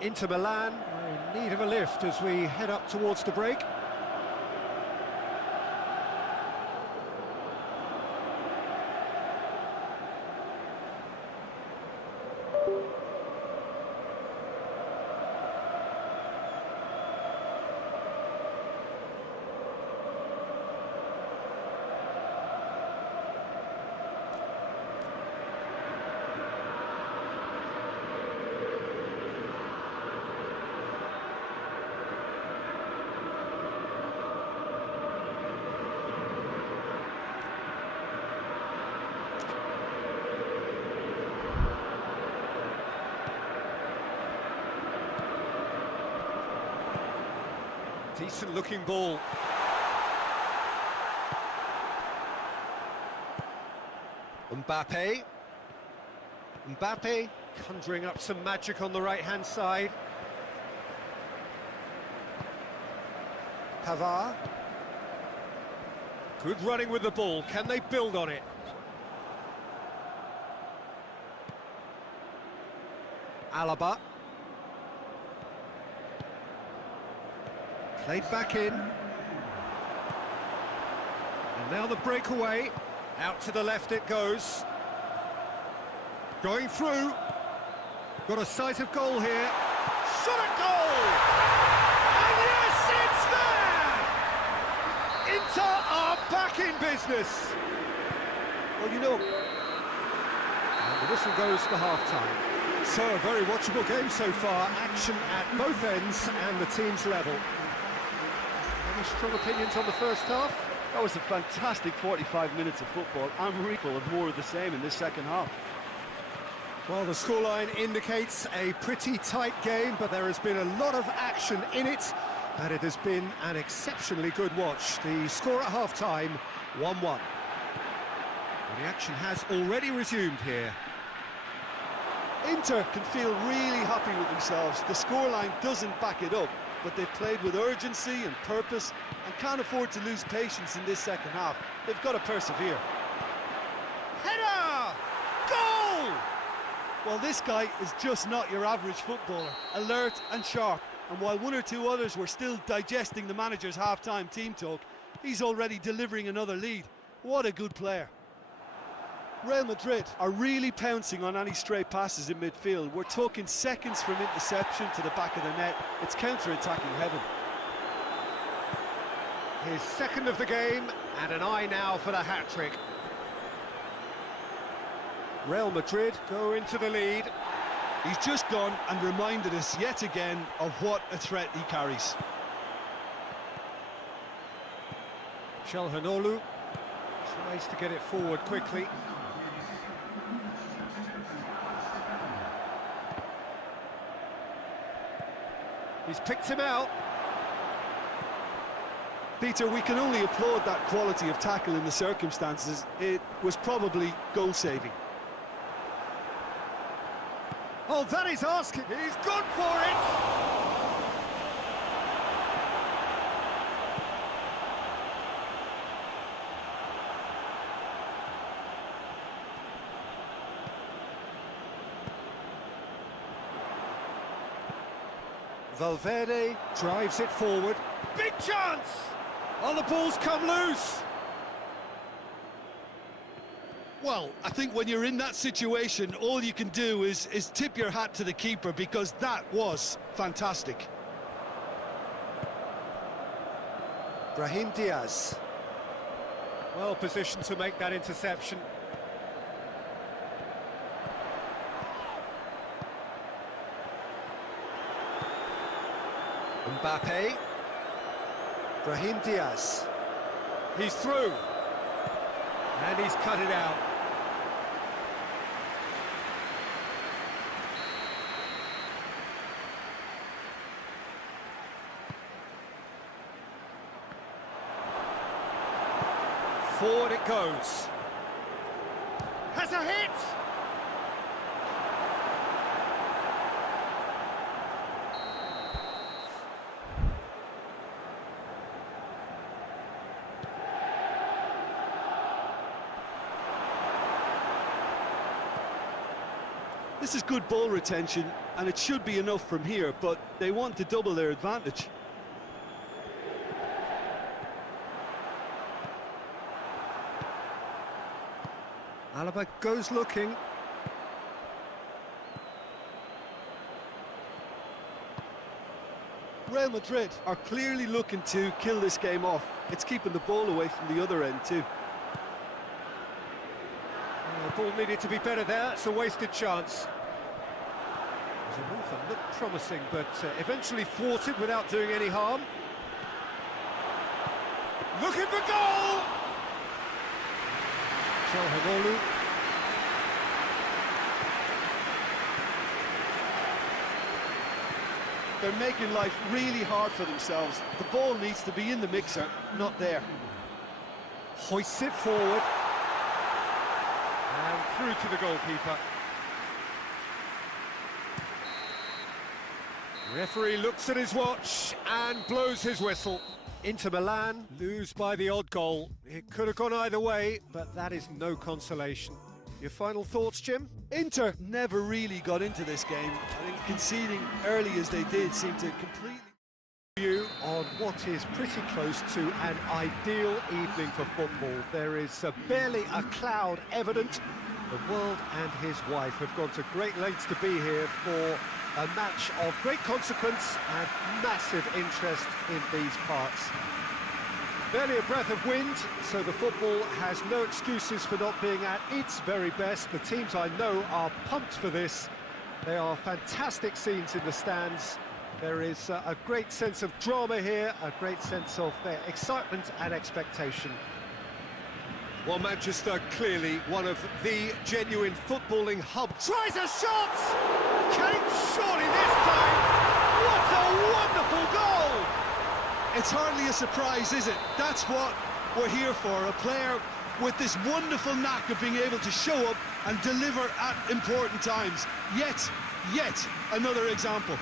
Inter Milan are in need of a lift as we head up towards the break. Decent looking ball. Mbappe. Mbappe conjuring up some magic on the right-hand side. Pavard. Good running with the ball. Can they build on it? Alaba. Played back in. And now the breakaway. Out to the left it goes. Going through. Got a sight of goal here. Shot at goal! And yes, it's there! Inter are back in business. Well, you know. And the whistle goes for half-time. So, a very watchable game so far. Action at both ends and the team's level. Any strong opinions on the first half? That was a fantastic 45 minutes of football. I'm really full of more of the same in this second half. Well, the scoreline indicates a pretty tight game, but there has been a lot of action in it, and it has been an exceptionally good watch. The score at half-time, 1-1. And the action has already resumed here. Inter can feel really happy with themselves. The scoreline doesn't back it up, but they've played with urgency and purpose and can't afford to lose patience in this second half. They've got to persevere. Header! Well, this guy is just not your average footballer. Alert and sharp. And while one or two others were still digesting the manager's half-time team talk, he's already delivering another lead. What a good player. Real Madrid are really pouncing on any stray passes in midfield. We're talking seconds from interception to the back of the net. It's counter-attacking heaven. His second of the game, and an eye now for the hat-trick. Real Madrid go into the lead. He's just gone and reminded us yet again of what a threat he carries. Çalhanoğlu tries to get it forward quickly. He's picked him out. Peter, we can only applaud that quality of tackle in the circumstances. It was probably goal-saving. Oh, that is asking. He's gone for it! Valverde drives it forward. Big chance! Oh, the ball's come loose! Well, I think when you're in that situation, all you can do is tip your hat to the keeper, because that was fantastic. Brahim Diaz. Well positioned to make that interception. Mbappe. Brahim Diaz. He's through. And he's cut it out. Forward it goes. Has a hit! This is good ball retention, and it should be enough from here, but they want to double their advantage. Alaba goes looking. Real Madrid are clearly looking to kill this game off. It's keeping the ball away from the other end too. The ball needed to be better there. It's a wasted chance. The move that looked promising, but eventually thwarted without doing any harm. Looking for goal! Çalhanoğlu. They're making life really hard for themselves. The ball needs to be in the mixer, not there. Hoists it forward. And through to the goalkeeper. Referee looks at his watch and blows his whistle. Inter Milan lose by the odd goal. It could have gone either way, but that is no consolation. Your final thoughts, Jim? Inter never really got into this game. I think conceding early as they did seemed to completely... You on what is pretty close to an ideal evening for football. There is barely a cloud evident. The world and his wife have gone to great lengths to be here for a match of great consequence and massive interest in these parts. Barely a breath of wind, so the football has no excuses for not being at its very best. The teams I know are pumped for this. There are fantastic scenes in the stands. There is a great sense of drama here, a great sense of excitement and expectation. Well, Manchester, clearly one of the genuine footballing hubs. Tries a shot! Kane, surely this time! What a wonderful goal! It's hardly a surprise, is it? That's what we're here for, a player with this wonderful knack of being able to show up and deliver at important times. Yet another example.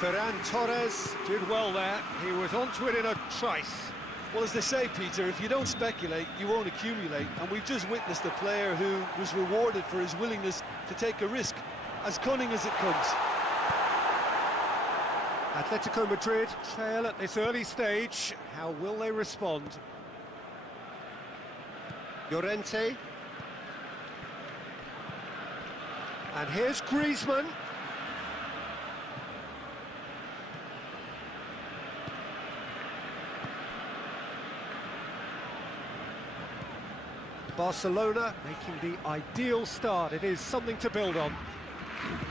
Ferran Torres did well there. He was onto it in a trice. Well, as they say, Peter, if you don't speculate, you won't accumulate. And we've just witnessed a player who was rewarded for his willingness to take a risk, as cunning as it comes. Atletico Madrid trail at this early stage. How will they respond? Llorente. And here's Griezmann. Barcelona making the ideal start. It is something to build on.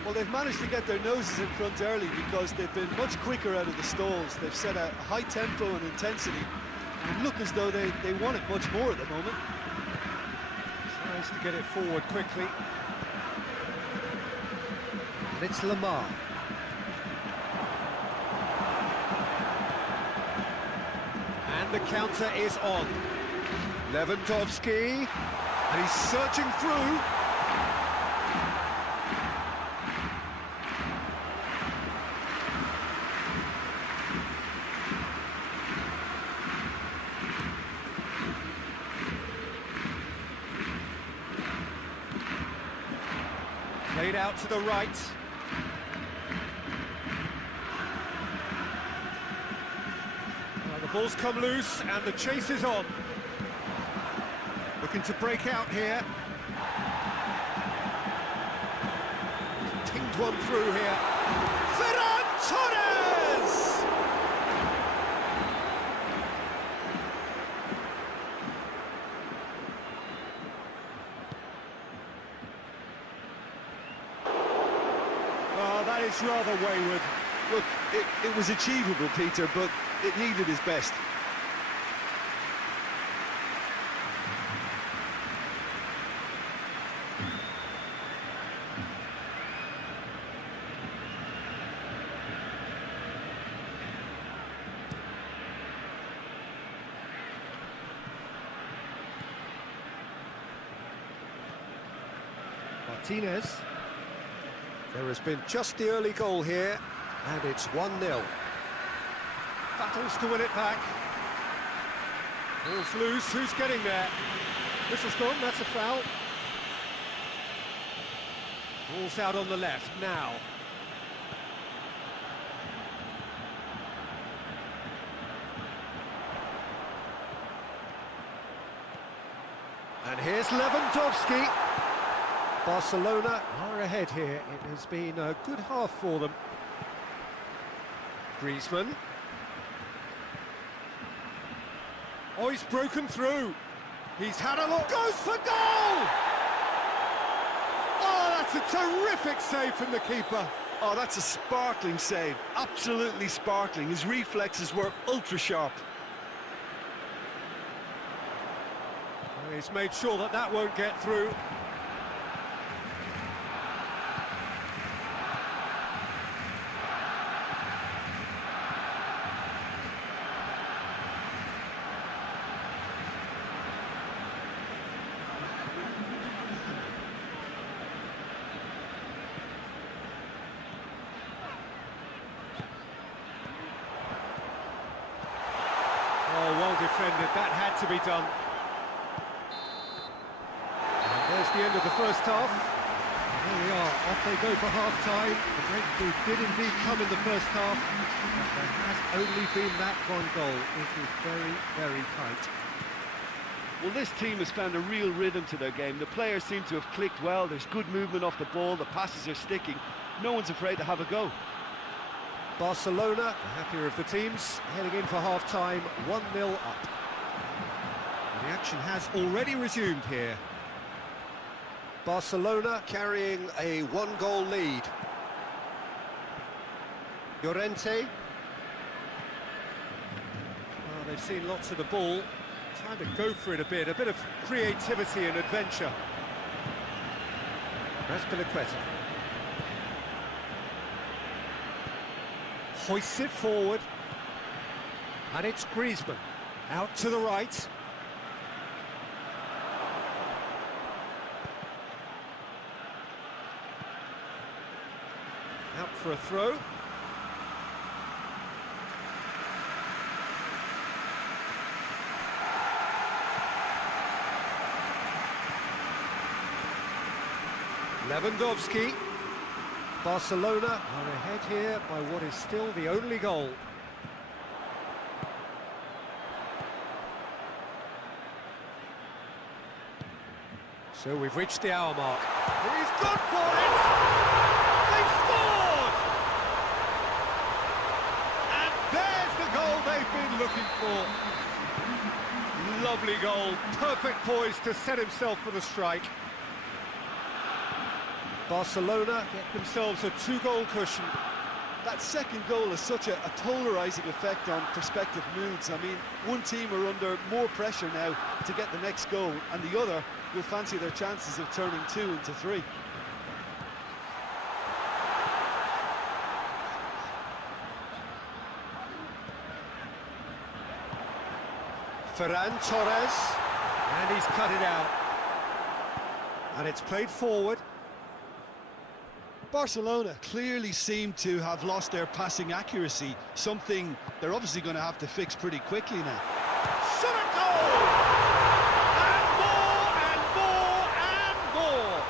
Well, they've managed to get their noses in front early because they've been much quicker out of the stalls. They've set a high tempo and intensity and look as though they want it much more at the moment. Tries to get it forward quickly. And it's Lamar. And the counter is on. Lewandowski, and he's searching through. Played out to the right. Well, the ball's come loose and the chase is on. Looking to break out here. He's pinged one through here. Ferran Torres! Oh, that is rather wayward. Look, it was achievable, Peter, but it needed his best. Martinez. There has been just the early goal here, and it's 1-0. Battles to win it back. Ball's loose, who's getting there? Whistle's gone, that's a foul. Ball's out on the left now. And here's Lewandowski. Barcelona are ahead here. It has been a good half for them. Griezmann. Oh, he's broken through. He's had a look. Goes for goal! Oh, that's a terrific save from the keeper. Oh, that's a sparkling save. Absolutely sparkling. His reflexes were ultra sharp. He's made sure that that won't get through. Oh, well defended. That had to be done. And there's the end of the first half. And there we are. Off they go for half-time. The breakthrough did indeed come in the first half. But there has only been that one goal. It is very, very tight. Well, this team has found a real rhythm to their game. The players seem to have clicked well. There's good movement off the ball. The passes are sticking. No one's afraid to have a go. Barcelona, the happier of the teams, heading in for half-time, 1-0 up. And the action has already resumed here. Barcelona carrying a one-goal lead. Llorente. Well, they've seen lots of the ball. Time to go for it a bit of creativity and adventure. Azpilicueta. Hoists it forward, and it's Griezmann, out to the right. Out for a throw. Lewandowski. Barcelona are ahead here by what is still the only goal. So we've reached the hour mark. He's gone for it! They've scored! And there's the goal they've been looking for. Lovely goal, perfect poise to set himself for the strike. Barcelona get themselves a 2-goal cushion. That second goal has such a polarising effect on prospective moods. I mean, one team are under more pressure now to get the next goal, and the other will fancy their chances of turning 2 into 3. Ferran Torres, and he's cut it out. And it's played forward. Barcelona clearly seem to have lost their passing accuracy, something they're obviously going to have to fix pretty quickly now. Shot a goal! And more, and more, and more!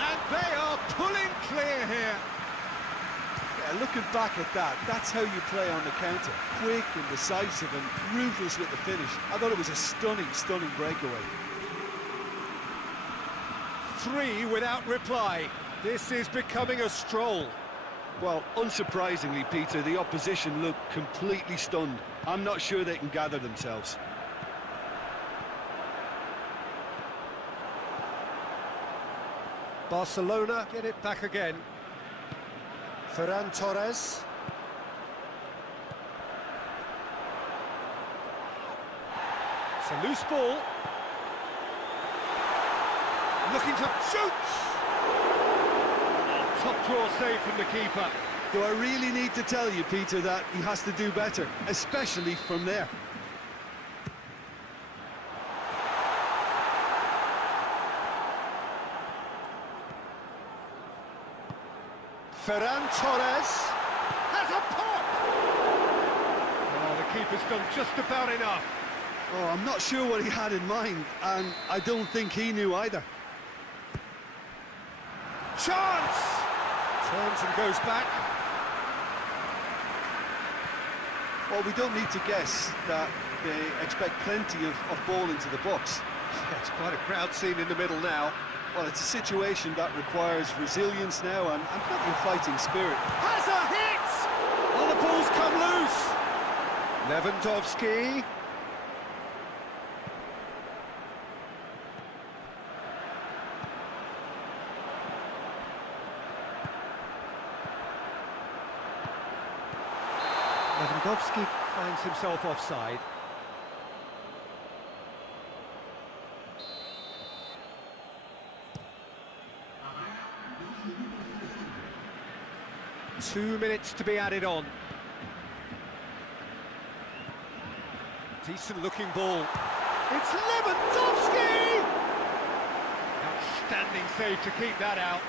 And they are pulling clear here. Yeah, looking back at that, that's how you play on the counter. Quick and decisive and ruthless with the finish. I thought it was a stunning, stunning breakaway. 3 without reply. This is becoming a stroll. Well, unsurprisingly, Peter, the opposition look completely stunned. I'm not sure they can gather themselves. Barcelona get it back again. Ferran Torres. It's a loose ball. Looking to shoot! Oh, top draw save from the keeper. Do I really need to tell you, Peter, that he has to do better, especially from there? Ferran Torres has a pop! Oh, the keeper's done just about enough. Oh, I'm not sure what he had in mind, and I don't think he knew either. Chance! Turns and goes back. Well, we don't need to guess that they expect plenty of ball into the box. Yeah, it's quite a crowd scene in the middle now. Well, it's a situation that requires resilience now and plenty of fighting spirit. Has a hit! Oh, the ball's come loose! Lewandowski. Lewandowski finds himself offside. Two minutes to be added on. Decent looking ball. It's Lewandowski! Outstanding save to keep that out.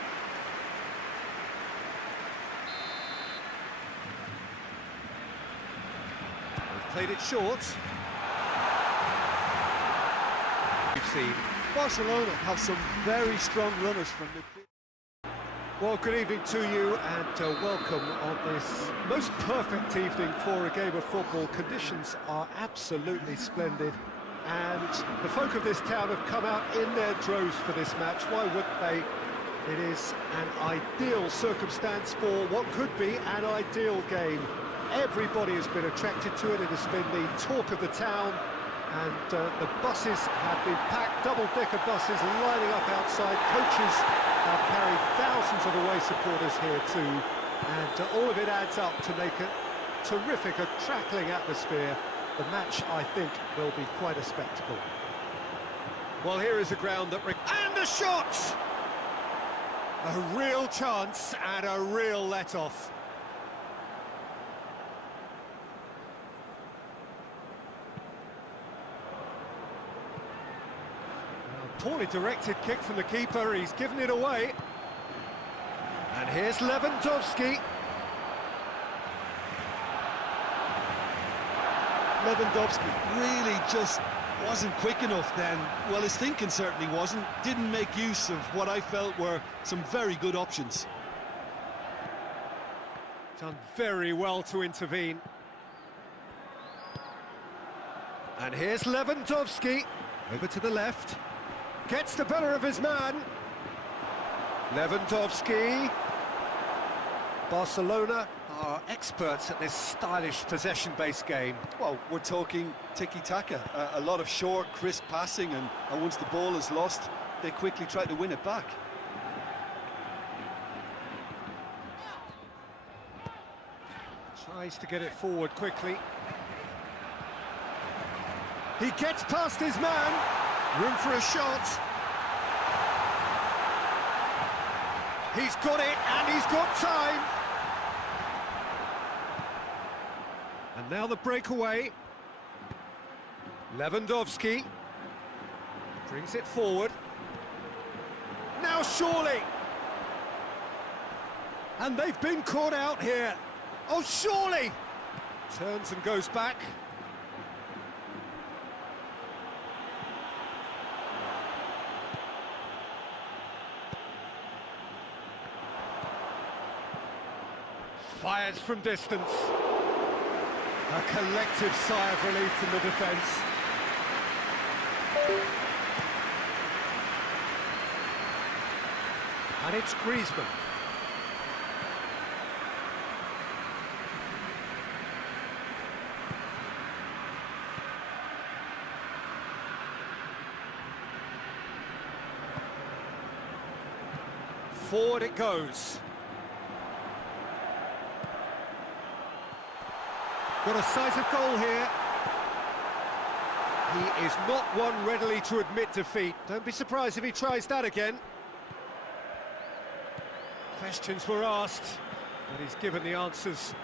They've played it short. We've seen Barcelona have some very strong runners from midfield. Well, good evening to you and welcome on this most perfect evening for a game of football. Conditions are absolutely splendid and the folk of this town have come out in their droves for this match. Why wouldn't they? It is an ideal circumstance for what could be an ideal game. Everybody has been attracted to it. It has been the talk of the town and the buses have been packed, double-decker buses lining up outside. Coaches have carried thousands of away supporters here too, and all of it adds up to make a terrific, a crackling atmosphere. The match, I think, will be quite a spectacle. Well, here is a ground that... And a shot! A real chance and a real let-off. Poorly directed kick from the keeper, he's given it away. And here's Lewandowski. Lewandowski really just Wasn't quick enough then. Well, his thinking certainly wasn't. Didn't make use of what I felt were some very good options. Done very well to intervene. And here's Lewandowski, over to the left. Gets the better of his man. Lewandowski. Barcelona are experts at this stylish possession-based game. Well, we're talking tiki-taka. A lot of short, crisp passing, and once the ball is lost, they quickly try to win it back. Tries to get it forward quickly. He gets past his man. Room for a shot. He's got it, and he's got time. And now the breakaway. Lewandowski brings it forward. Now surely. And they've been caught out here. Oh, surely! Turns and goes back. Fires from distance. A collective sigh of relief from the defence. And it's Griezmann. Forward it goes. Got a sight of goal here. He is not one readily to admit defeat. Don't be surprised if he tries that again. Questions were asked, but he's given the answers.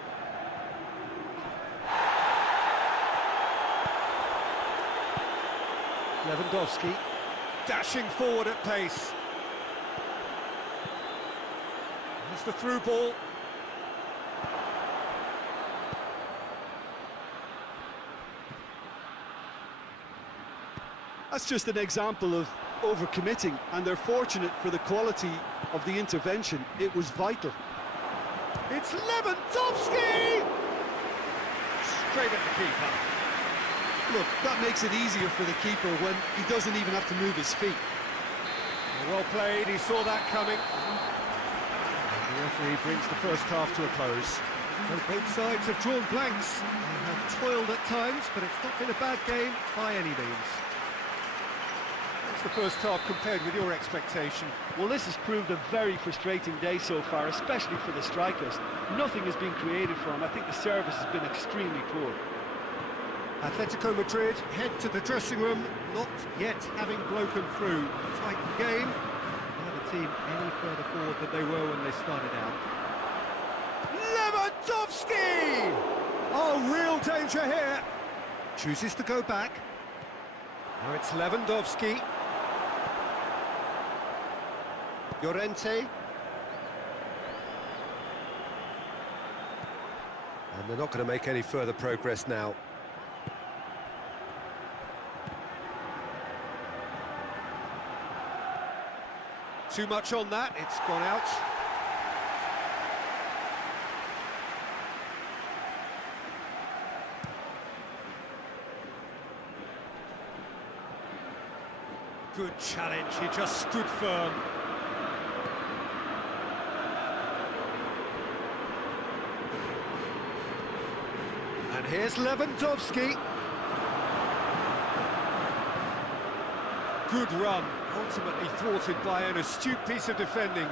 Lewandowski dashing forward at pace. There's the through ball. That's just an example of overcommitting, and they're fortunate for the quality of the intervention. It was vital. It's Lewandowski! Straight at the keeper. Look, that makes it easier for the keeper when he doesn't even have to move his feet. Well played, he saw that coming. The referee brings the first half to a close. So both sides have drawn blanks. They have toiled at times, but it's not been a bad game by any means. What's the first half compared with your expectation? Well, this has proved a very frustrating day so far, especially for the strikers. Nothing has been created for them. I think the service has been extremely poor. Atletico Madrid head to the dressing room, not yet having broken through. Tight game. Neither team any further forward than they were when they started out. Lewandowski! Oh, real danger here. Chooses to go back. Now it's Lewandowski. Llorente. And they're not going to make any further progress now. Too much on that, it's gone out. Good challenge, he just stood firm. And here's Lewandowski. Good run, ultimately thwarted by an astute piece of defending.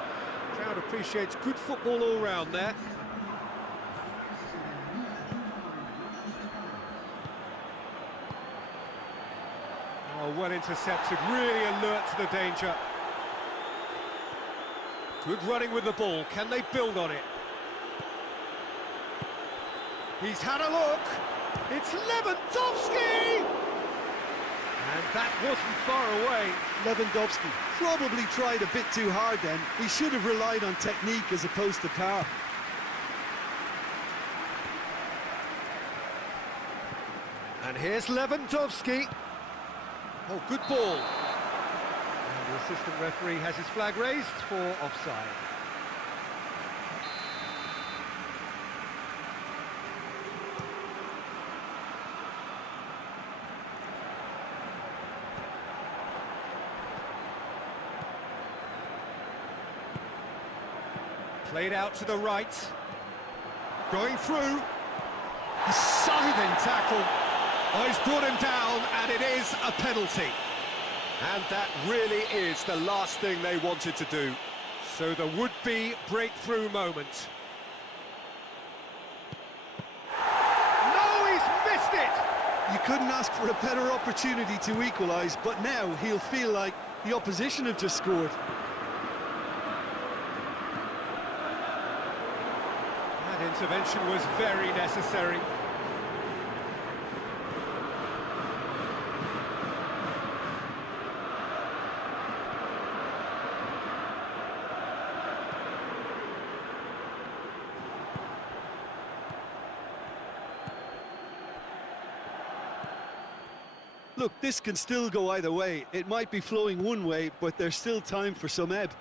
Crowd appreciates good football all round there. Oh, well intercepted, really alert to the danger. Good running with the ball, can they build on it? He's had a look, it's Lewandowski! And that wasn't far away. Lewandowski probably tried a bit too hard then. He should have relied on technique as opposed to power. And here's Lewandowski. Oh, good ball. And the assistant referee has his flag raised for offside. Played out to the right. Going through. A scything tackle. Oh, he's brought him down, and it is a penalty. And that really is the last thing they wanted to do. So the would-be breakthrough moment. No, he's missed it! You couldn't ask for a better opportunity to equalise, but now he'll feel like the opposition have just scored. That intervention was very necessary. Look, this can still go either way. It might be flowing one way, but there's still time for some ebb.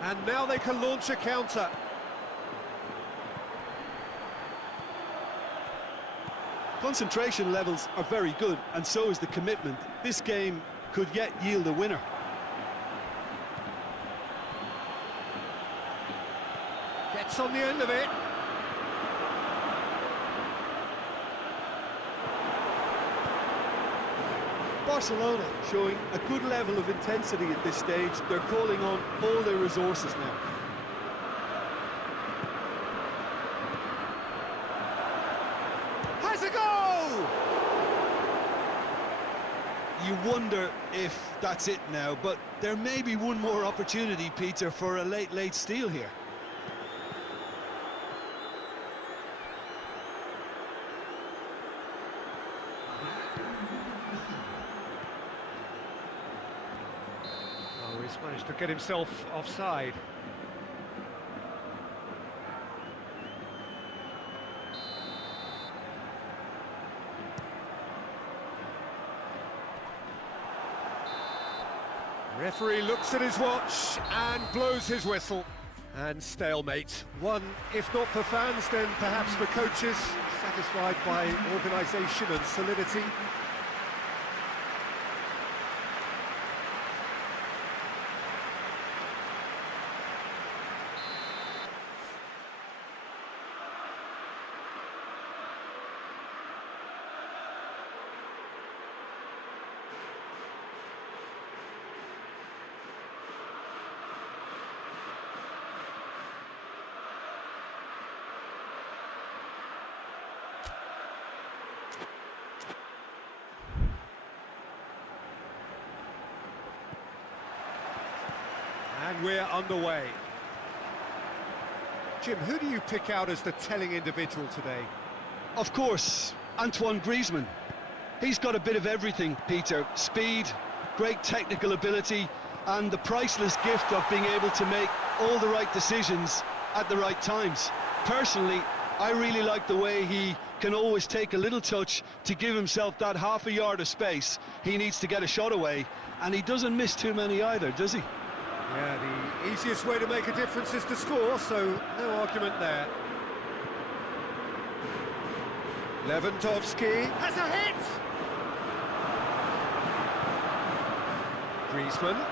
And now they can launch a counter. Concentration levels are very good, and so is the commitment. This game could yet yield a winner. Gets on the end of it. Barcelona showing a good level of intensity at this stage. They're calling on all their resources now. Has a goal! You wonder if that's it now, but there may be one more opportunity, Peter, for a late steal here. Oh, he's managed to get himself offside. Referee looks at his watch and blows his whistle. And stalemate. One, if not for fans, then perhaps for coaches, satisfied by organisation and solidity. And we're underway. Jim, who do you pick out as the telling individual today? Of course, Antoine Griezmann. He's got a bit of everything, Peter. Speed, great technical ability, and the priceless gift of being able to make all the right decisions at the right times. Personally, I really like the way he can always take a little touch to give himself that half a yard of space he needs to get a shot away, and he doesn't miss too many either, does he? Yeah, the easiest way to make a difference is to score, so no argument there. Lewandowski has a hit! Griezmann.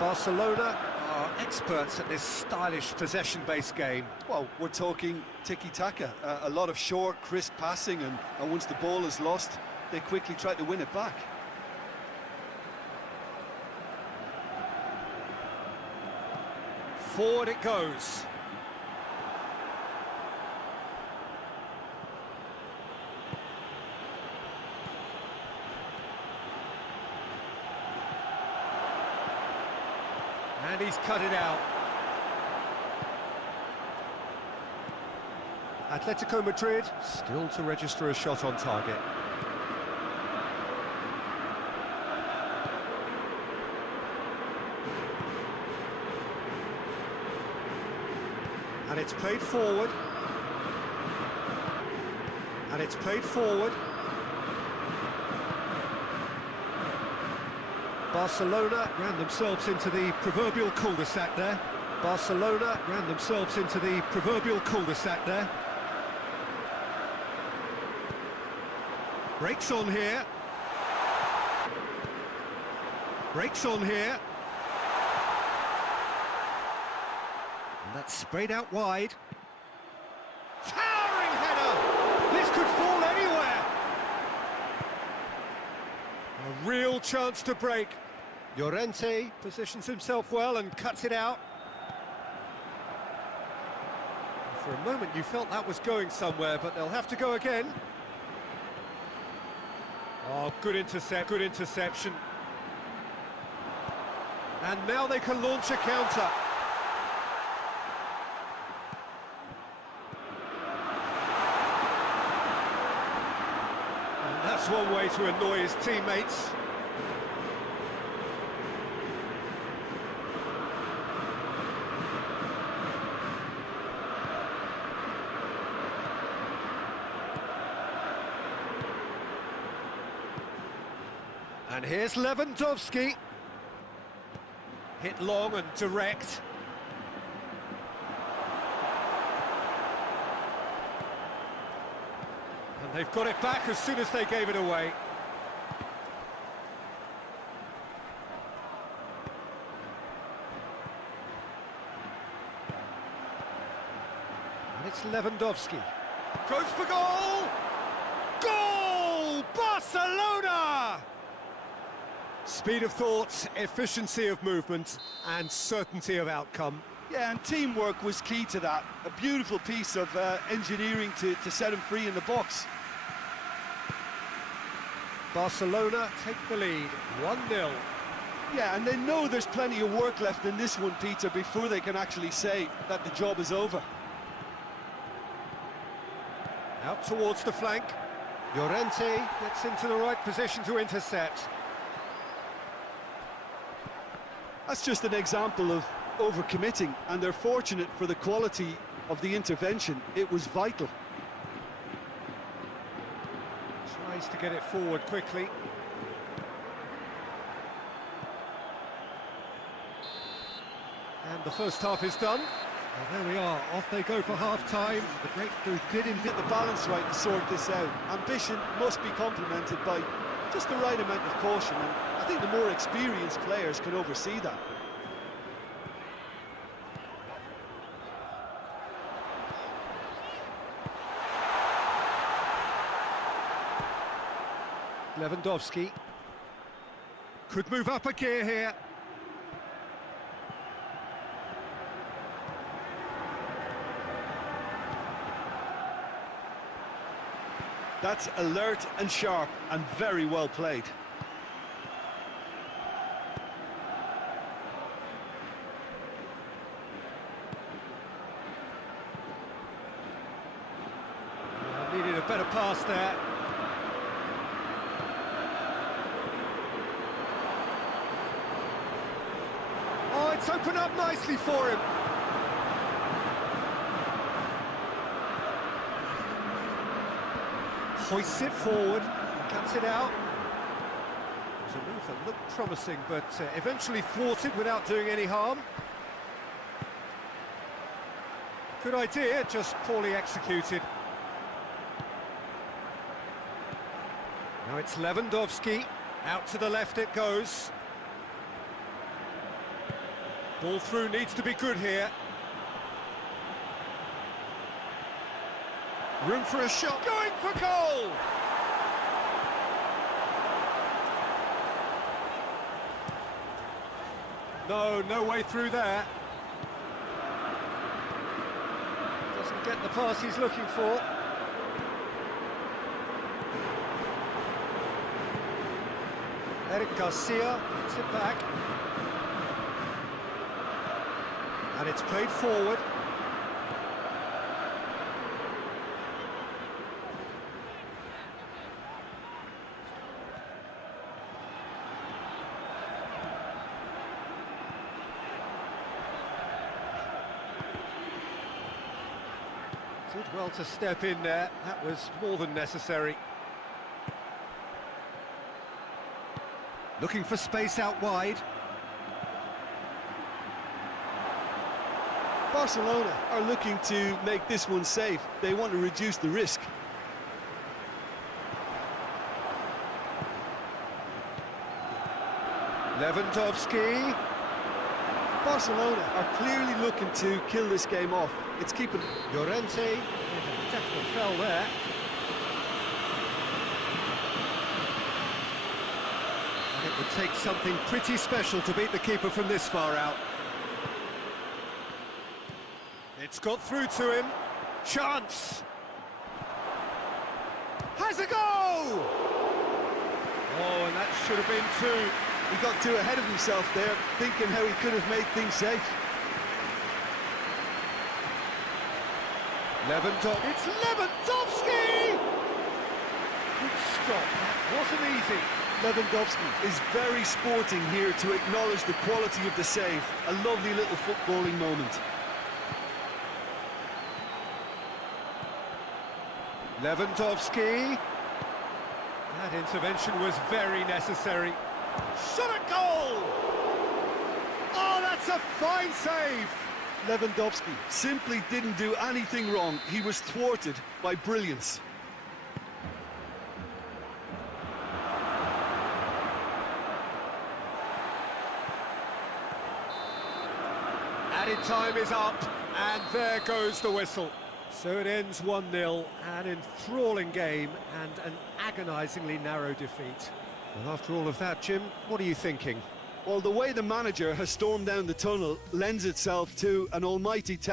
Barcelona are experts at this stylish possession-based game. Well, we're talking tiki-taka, a lot of short, crisp passing, and once the ball is lost, they quickly try to win it back. Forward it goes. And he's cut it out. Atletico Madrid still to register a shot on target. And it's played forward. And it's played forward. Barcelona ran themselves into the proverbial cul-de-sac there. Barcelona ran themselves into the proverbial cul-de-sac there. Breaks on here. Breaks on here. And that's sprayed out wide. Towering header! This could fall anywhere! A real chance to break. Llorente positions himself well and cuts it out. For a moment you felt that was going somewhere, but they'll have to go again. Oh, good interception. And now they can launch a counter. And that's one way to annoy his teammates. And here's Lewandowski. Hit long and direct. And they've got it back as soon as they gave it away. And it's Lewandowski. Goes for goal! Goal! Barcelona! Speed of thought, efficiency of movement, and certainty of outcome. Yeah, and teamwork was key to that. A beautiful piece of engineering to set him free in the box. Barcelona take the lead, 1-0. Yeah, and they know there's plenty of work left in this one, Peter, before they can actually say that the job is over. Out towards the flank. Llorente gets into the right position to intercept. That's just an example of overcommitting, and they're fortunate for the quality of the intervention. It was vital. Tries to get it forward quickly. And the first half is done. And there we are, off they go for half-time. The breakthrough did indeed. Get the balance right to sort this out. Ambition must be complemented by just the right amount of caution, and I think the more experienced players can oversee that. Lewandowski could move up a gear here. That's alert and sharp and very well played. Needed a better pass there. Oh, it's opened up nicely for him. Hoists it forward, cuts it out. It was a move that looked promising, but eventually thwarted without doing any harm. Good idea, just poorly executed. Now it's Lewandowski, out to the left it goes. Ball through needs to be good here. Room for a shot, going for goal! No way through there. Doesn't get the pass he's looking for. Eric Garcia gets it back. And it's played forward. Did well to step in there. That was more than necessary. Looking for space out wide. Barcelona are looking to make this one safe. They want to reduce the risk. Lewandowski. Barcelona are clearly looking to kill this game off. It's keeping... Llorente. Definitely fell there. And it would take something pretty special to beat the keeper from this far out. It's got through to him. Chance! Has a goal! Oh, and that should have been two. He got too ahead of himself there, thinking how he could have made things safe. Lewandowski. It's Lewandowski! Good stop. That wasn't easy. Lewandowski is very sporting here to acknowledge the quality of the save. A lovely little footballing moment. Lewandowski. That intervention was very necessary. Shot a goal! Oh, that's a fine save! Lewandowski simply didn't do anything wrong. He was thwarted by brilliance. Added time is up, and there goes the whistle. So it ends 1-0, an enthralling game and an agonisingly narrow defeat. Well, after all of that, Jim, what are you thinking? Well, the way the manager has stormed down the tunnel lends itself to an almighty telling.